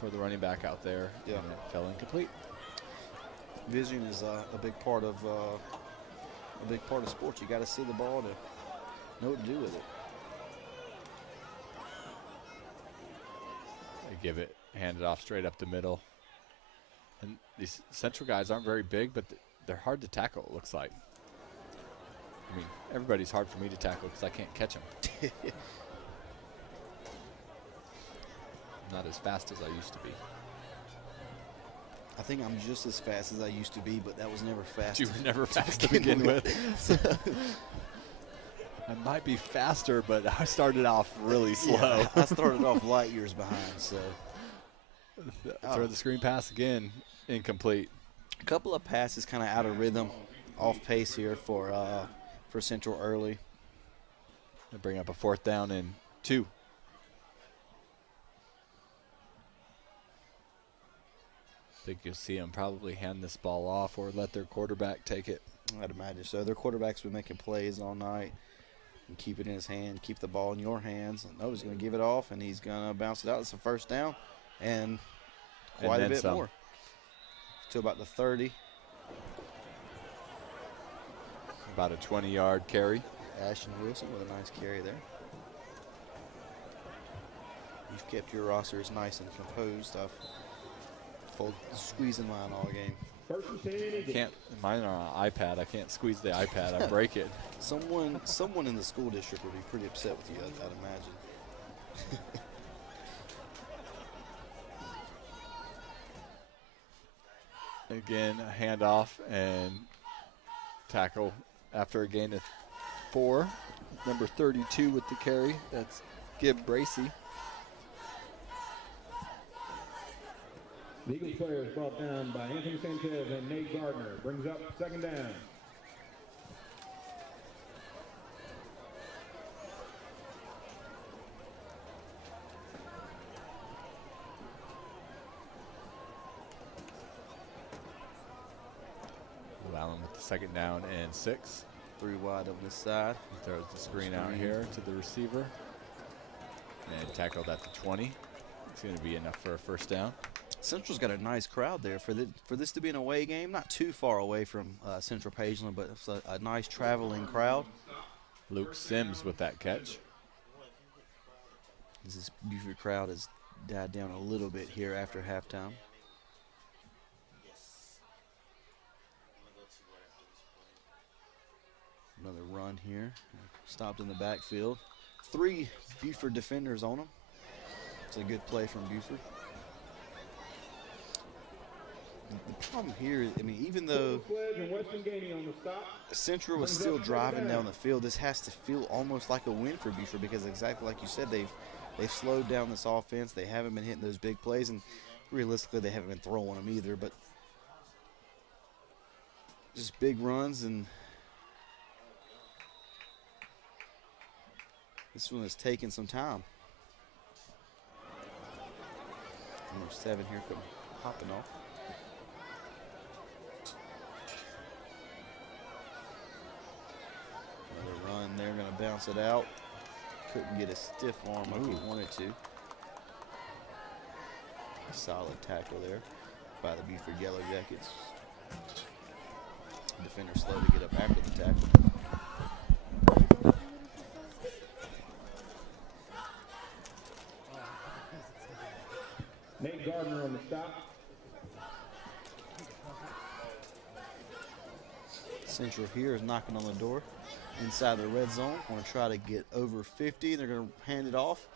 for the running back out there. Yeah. And it fell incomplete. Vision is a big part of sports. You got to see the ball to know what to do with it. They hand it off straight up the middle. And these Central guys aren't very big, but they're hard to tackle, it looks like. I mean, everybody's hard for me to tackle because I can't catch them. Not as fast as I used to be. I think I'm just as fast as I used to be, but that was never fast. You were never fast to begin with. I might be faster, but I started off really slow. Yeah, I started off light years behind. So throw the screen pass again, incomplete. A couple of passes kind of out of rhythm, off pace here for Central early. They bring up a 4th down and 2. I think you'll see them probably hand this ball off or let their quarterback take it. I'd imagine so. Their quarterback's been making plays all night. and keep it in his hand, keep the ball in your hands. And no, he's going to give it off, and he's going to bounce it out. It's a first down, and quite a bit more. To about the 30. About a 20-yard carry. Ashton Wilson with a nice carry there. You've kept your rosters nice and composed. I've squeezing mine all game. Can't, mine are on an iPad. I can't squeeze the iPad. I break it. Someone in the school district would be pretty upset with you, I'd imagine. Again, a handoff and tackle after a gain of 4. Number 32 with the carry. That's Gib Bracey. The Eagles player is brought down by Anthony Sanchez and Nate Gardner. Brings up second down. Allen with the second down and 6. 3 wide on this side. He throws the screen out here to the receiver. And tackled at the 20. It's going to be enough for a first down. Central's got a nice crowd there for this to be an away game. Not too far away from Central Pageland, but it's a nice traveling crowd. Luke Sims with that catch. This Buford crowd has died down a little bit here after halftime. Another run here. Stopped in the backfield. 3 Buford defenders on him. It's a good play from Buford. The problem here, I mean, even though Central was still driving down the field, this has to feel almost like a win for Buford because exactly like you said, they've slowed down this offense. They haven't been hitting those big plays, and realistically, they haven't been throwing them either. But just big runs, and this one has taken some time. Number 7 here come hopping off. Another run there, going to bounce it out. Couldn't get a stiff arm like he wanted to. A solid tackle there by the Buford Yellow Jackets. Defender slow to get up after the tackle. Nate Gardner on the stop. Central here is knocking on the door inside the red zone. Want to try to get over 50. They're going to hand it off.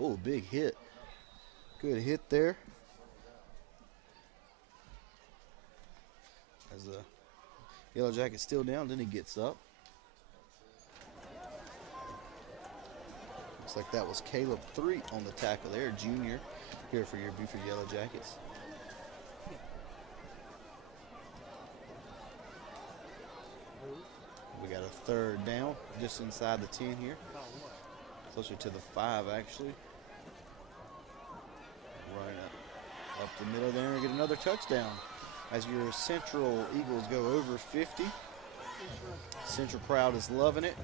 Oh, big hit. Good hit there. As the Yellow Jacket's still down, then he gets up. Looks like that was Caleb 3 on the tackle there, junior, here for your Buford Yellow Jackets. We got a 3rd down just inside the 10 here. Closer to the 5 actually. Right up the middle there and get another touchdown. As your Central Eagles go over 50. Central crowd is loving it.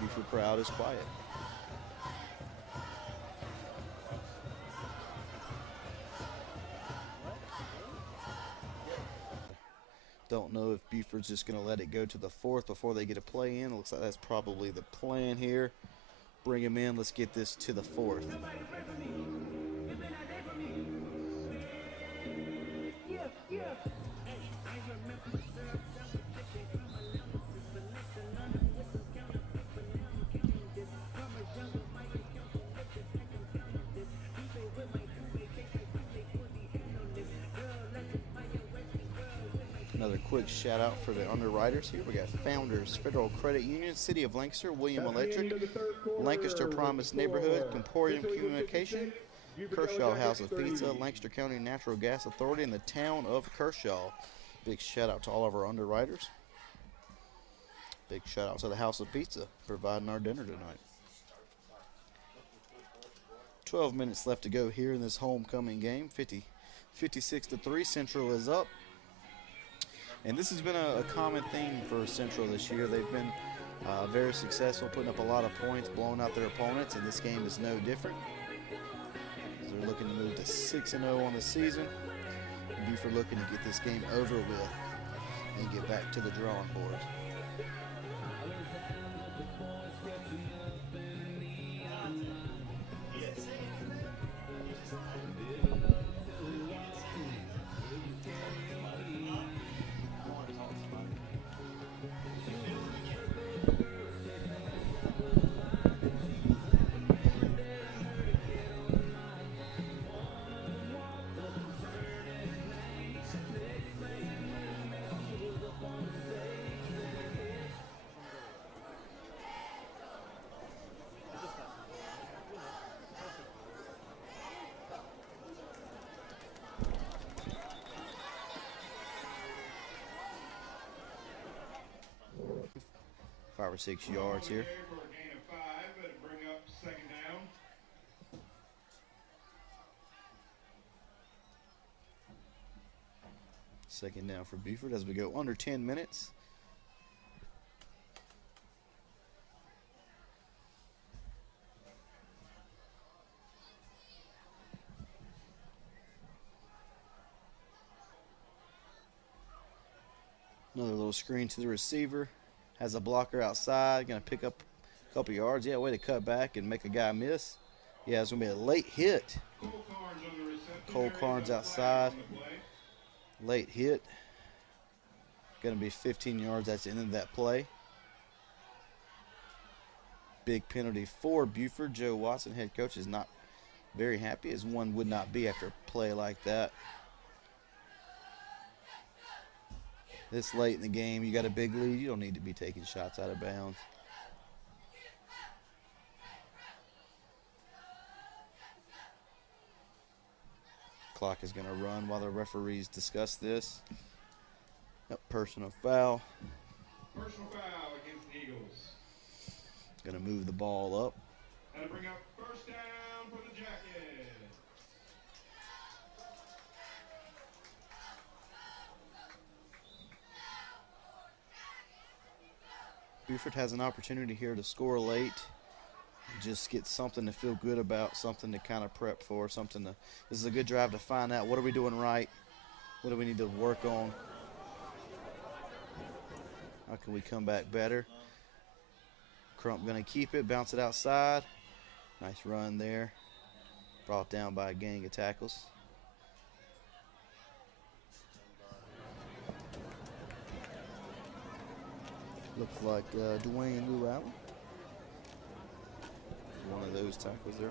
Buford crowd is quiet. Don't know if Buford's just going to let it go to the 4th before they get a play in. It looks like that's probably the plan here. Bring him in. Let's get this to the 4th. Another quick shout out for the underwriters here. We got Founders Federal Credit Union, City of Lancaster, William Electric, Lancaster Promise Neighborhood, Comporium Communication, Kershaw House of Pizza, Lancaster County Natural Gas Authority, and the town of Kershaw. Big shout out to all of our underwriters. Big shout out to the House of Pizza providing our dinner tonight. 12 minutes left to go here in this homecoming game. 56-3, Central is up. And this has been a common theme for Central this year. They've been Very successful, putting up a lot of points, blowing out their opponents, and this game is no different. They're looking to move to 6-0 on the season. Buford looking to get this game over with and get back to the drawing board. Five or 6 yards here. For a gain of 5, and bring up second down. Second down for Buford as we go under 10 minutes. Another little screen to the receiver. Has a blocker outside, going to pick up a couple yards. Yeah, way to cut back and make a guy miss. Yeah, it's going to be a late hit. Cole Carnes outside. Late hit. Going to be 15 yards. That's the end of that play. Big penalty for Buford. Joe Watson, head coach, is not very happy, as one would not be after a play like that. This late in the game, you got a big lead. You don't need to be taking shots out of bounds. Clock is going to run while the referees discuss this. Yep, personal foul. Personal foul against the Eagles. Going to move the ball up. And to bring up first down for the Jackets. Buford has an opportunity here to score late. Just get something to feel good about, something to kind of prep for, something to. This is a good drive to find out what are we doing right, what do we need to work on, how can we come back better. Crump going to keep it, bounce it outside. Nice run there. Brought down by a gang of tackles. Looks like Dwayne Llewellyn. One of those tackles there.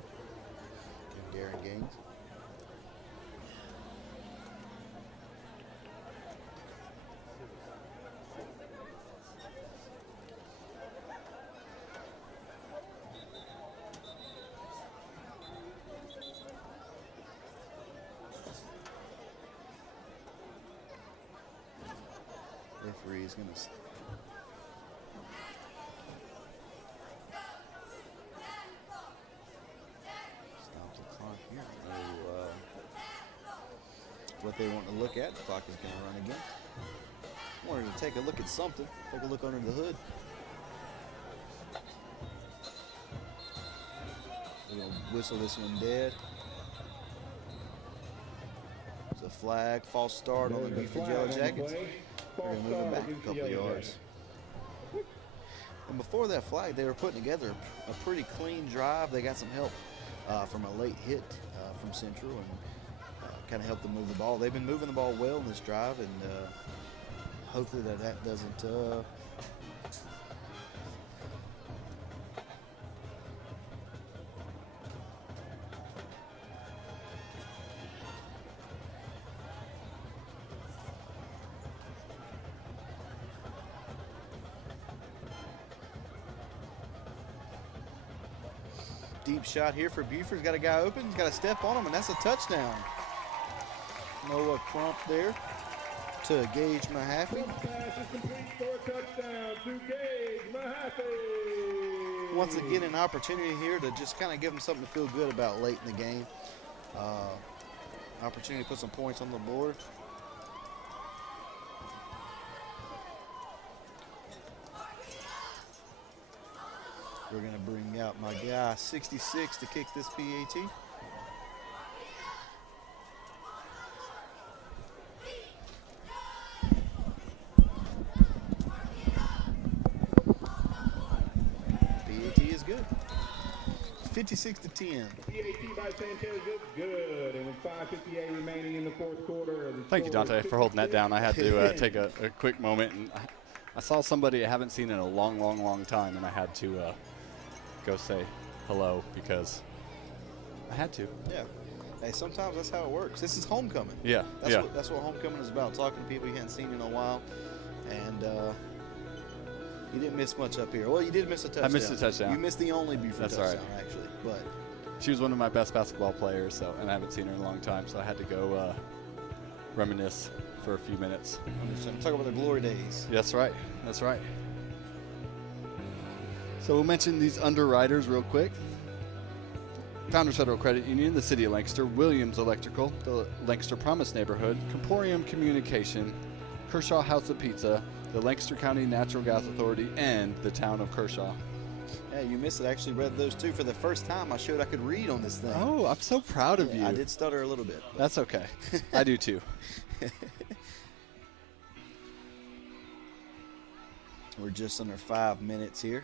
And Darren Gaines. Referee is going to stop the clock here. What they want to look at. The clock is going to run again. Wanted to take a look at something. Take a look under the hood. We're going to whistle this one dead. There's a flag, false start on the Buford Yellow Jackets. They're going to move it back a couple of yards. And before that flag, they were putting together a pretty clean drive. They got some help from a late hit from Central and kind of helped them move the ball. They've been moving the ball well in this drive, and hopefully that doesn't deep shot here for Buford's got a guy open. He's got a step on him, and that's a touchdown. Noah Crump there to Gage Mahaffey. Pass is complete for a touchdown to Gage Mahaffey. Once again, an opportunity here to just kind of give them something to feel good about late in the game. Opportunity to put some points on the board. We're going to bring out my guy, 66, to kick this PAT. PAT is good. 56 to 10. PAT by Sanchez is good, and with 5:58 remaining in the fourth quarter. Thank you, Dante, for holding that down. I had to take a quick moment, and I saw somebody I haven't seen in a long, long, long time, and I had to go say hello because I had to. Yeah. Hey, sometimes that's how it works. This is homecoming. Yeah, That's what homecoming is about, talking to people you hadn't seen in a while. And you didn't miss much up here. Well, you did miss a touchdown. I missed a touchdown. You missed the only Buford touchdown, right. actually. But She was one of my best basketball players, and I haven't seen her in a long time, so I had to go reminisce for a few minutes. Talk about the glory days. That's right. That's right. So we'll mention these underwriters real quick. Founders Federal Credit Union, the City of Lancaster, Williams Electrical, the Lancaster Promise Neighborhood, Comporium Communication, Kershaw House of Pizza, the Lancaster County Natural Gas Authority, and the Town of Kershaw. Yeah, you missed it. I actually read those two for the first time. I showed I could read on this thing. Oh, I'm so proud of you. I did stutter a little bit. That's okay. I do too. We're just under 5 minutes here.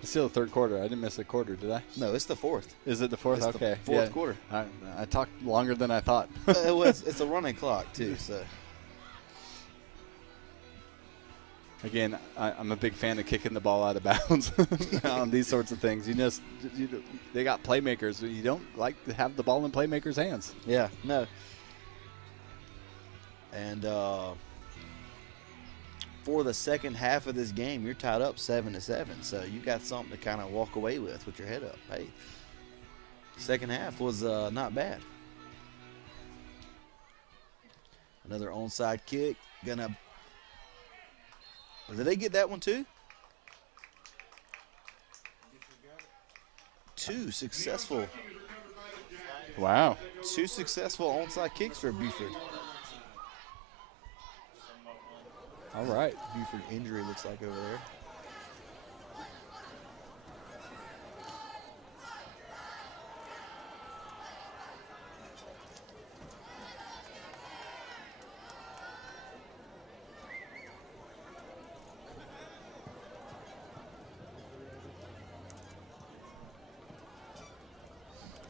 It's still the third quarter. I didn't miss a quarter, did I? No, it's the fourth. Is it the fourth? It's okay. the fourth quarter. I talked longer than I thought. It's a running clock, too. So Again, I'm a big fan of kicking the ball out of bounds on these sorts of things. They got playmakers. You don't like to have the ball in playmakers' hands. yeah, no. And for the second half of this game, you're tied up 7-7. So you got something to kind of walk away with your head up. Hey, second half was not bad. Another onside kick. Did they get that one too? Two successful onside kicks for Buford. All right. Buford injury looks like over there.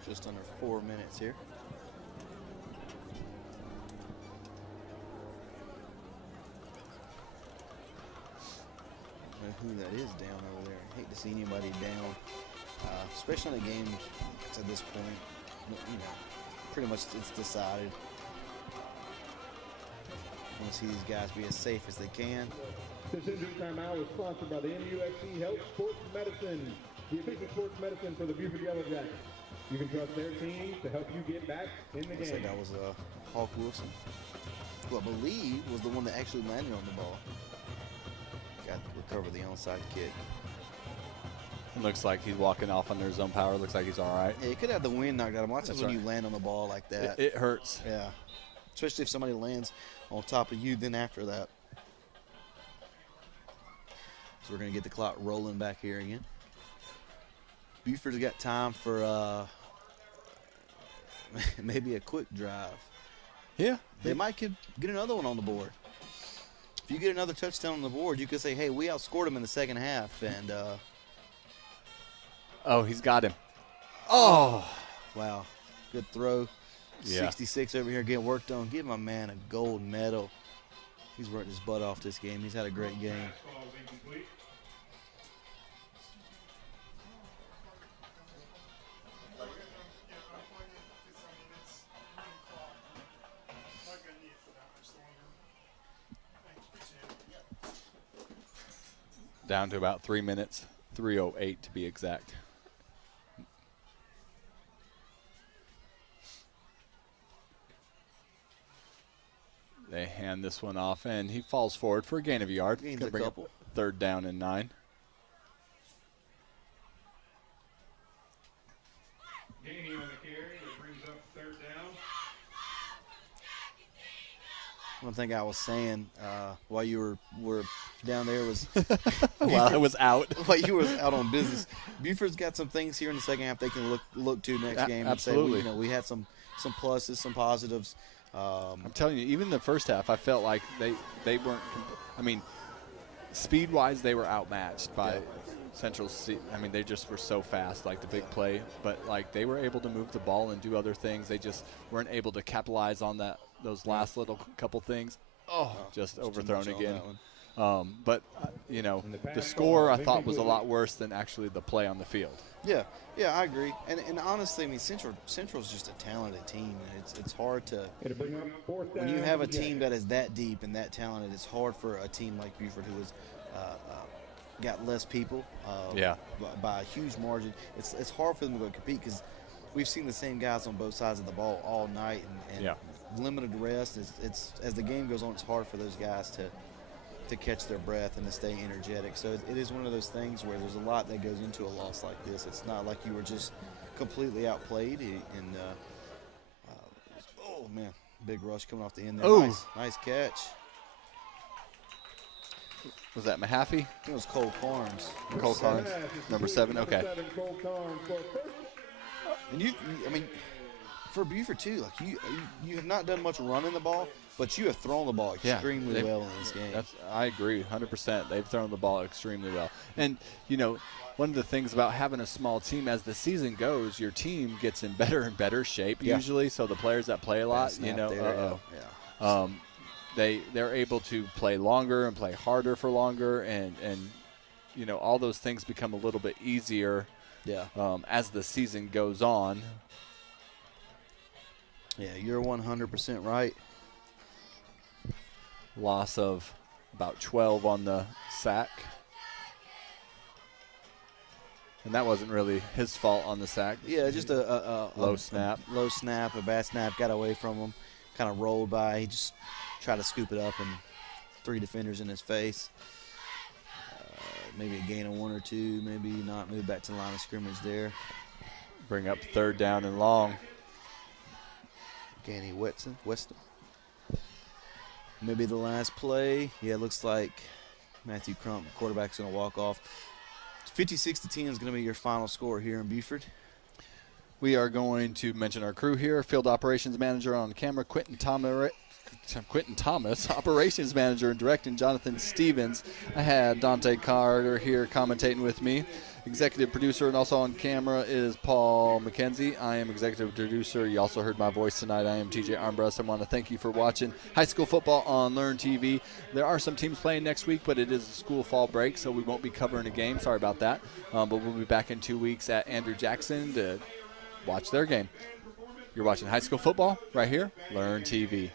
Just under 4 minutes here. I don't know who that is down over there. I hate to see anybody down, especially in a game to this point. Pretty much it's decided. I want to see these guys be as safe as they can. This injury timeout was sponsored by the MUSC Health Sports Medicine, the official sports medicine for the Buford Yellow Jackets. You can trust their team to help you get back in the Looks game. like that was Hawk Wilson, who I believe was the one that actually landed on the ball. Got to recover the onside kick. Looks like he's walking off under his own power. Looks like he's all right. Yeah, you could have the wind knocked out of him. Lots of That's when right. you land on the ball like that. It hurts. Yeah, especially if somebody lands on top of you then after that. So we're going to get the clock rolling back here again. Buford's got time for maybe a quick drive. Yeah. They might could get another one on the board. If you get another touchdown on the board, you could say, hey, we outscored them in the second half. And Oh, he's got him. Oh. wow, good throw. Yeah. 66 over here getting worked on. Give my man a gold medal. He's worked his butt off this game. He's had a great game. Down to about 3 minutes, 3:08 to be exact. They hand this one off, and he falls forward for a gain of a yard. Gains Gonna a bring couple. up 3rd down and 9. Gaining on the carry, it brings up 3rd down. one thing I was saying while you were down there was While I was out. while you were out on business. Buford's got some things here in the second half they can look to next game and absolutely. say we had some pluses, some positives. I'm telling you, even the first half, I felt like they weren't. I mean, speed-wise, they were outmatched by Central. I mean, they just were so fast, like the big play. But like they were able to move the ball and do other things. They just weren't able to capitalize on those last little couple things. Just overthrown again. But you know, the score I thought was a lot worse than actually the play on the field. Yeah, I agree. And honestly, I mean, Central's just a talented team. And it's hard to when you have a team that is that deep and that talented. It's hard for a team like Buford, who has got less people, by a huge margin. It's hard for them to go compete because we've seen the same guys on both sides of the ball all night, and limited rest. It's as the game goes on, it's hard for those guys to catch their breath and to stay energetic. So it is one of those things where there's a lot that goes into a loss like this. It's not like you were just completely outplayed. And oh man, big rush coming off the end there. Nice catch. Was that Mahaffey? It was Cole Carnes. Cole Carnes, number 7. Okay. And I mean, for Buford too, like you have not done much running the ball, but you have thrown the ball extremely well in this game. I agree, 100%. They've thrown the ball extremely well. And, you know, one of the things about having a small team, as the season goes, your team gets in better and better shape usually. So the players that play a lot, you know, they're able to play longer and play harder for longer, and you know, all those things become a little bit easier as the season goes on. Yeah, you're 100% right. Loss of about 12 on the sack. And that wasn't really his fault on the sack. Yeah, just a low snap. Low snap, a bad snap, got away from him, kind of rolled by. He just tried to scoop it up, and 3 defenders in his face. Maybe a gain of 1 or 2, maybe not. Move back to the line of scrimmage there. Bring up 3rd down and long. Danny Weston. Maybe the last play. Yeah, it looks like Matthew Crump, quarterback's going to walk off. 56-10 is going to be your final score here in Buford. We are going to mention our crew here. Field operations manager on camera, Quentin Thomas, operations manager and directing, Jonathan Stevens. I have Dante Carter here commentating with me. Executive producer and also on camera is Paul McKenzie. I am executive producer. You also heard my voice tonight. I am TJ Armbrust. I want to thank you for watching high school football on Learn TV. There are some teams playing next week, but it is a school fall break, so we won't be covering a game. Sorry about that. But we'll be back in 2 weeks at Andrew Jackson to watch their game. You're watching high school football right here, Learn TV.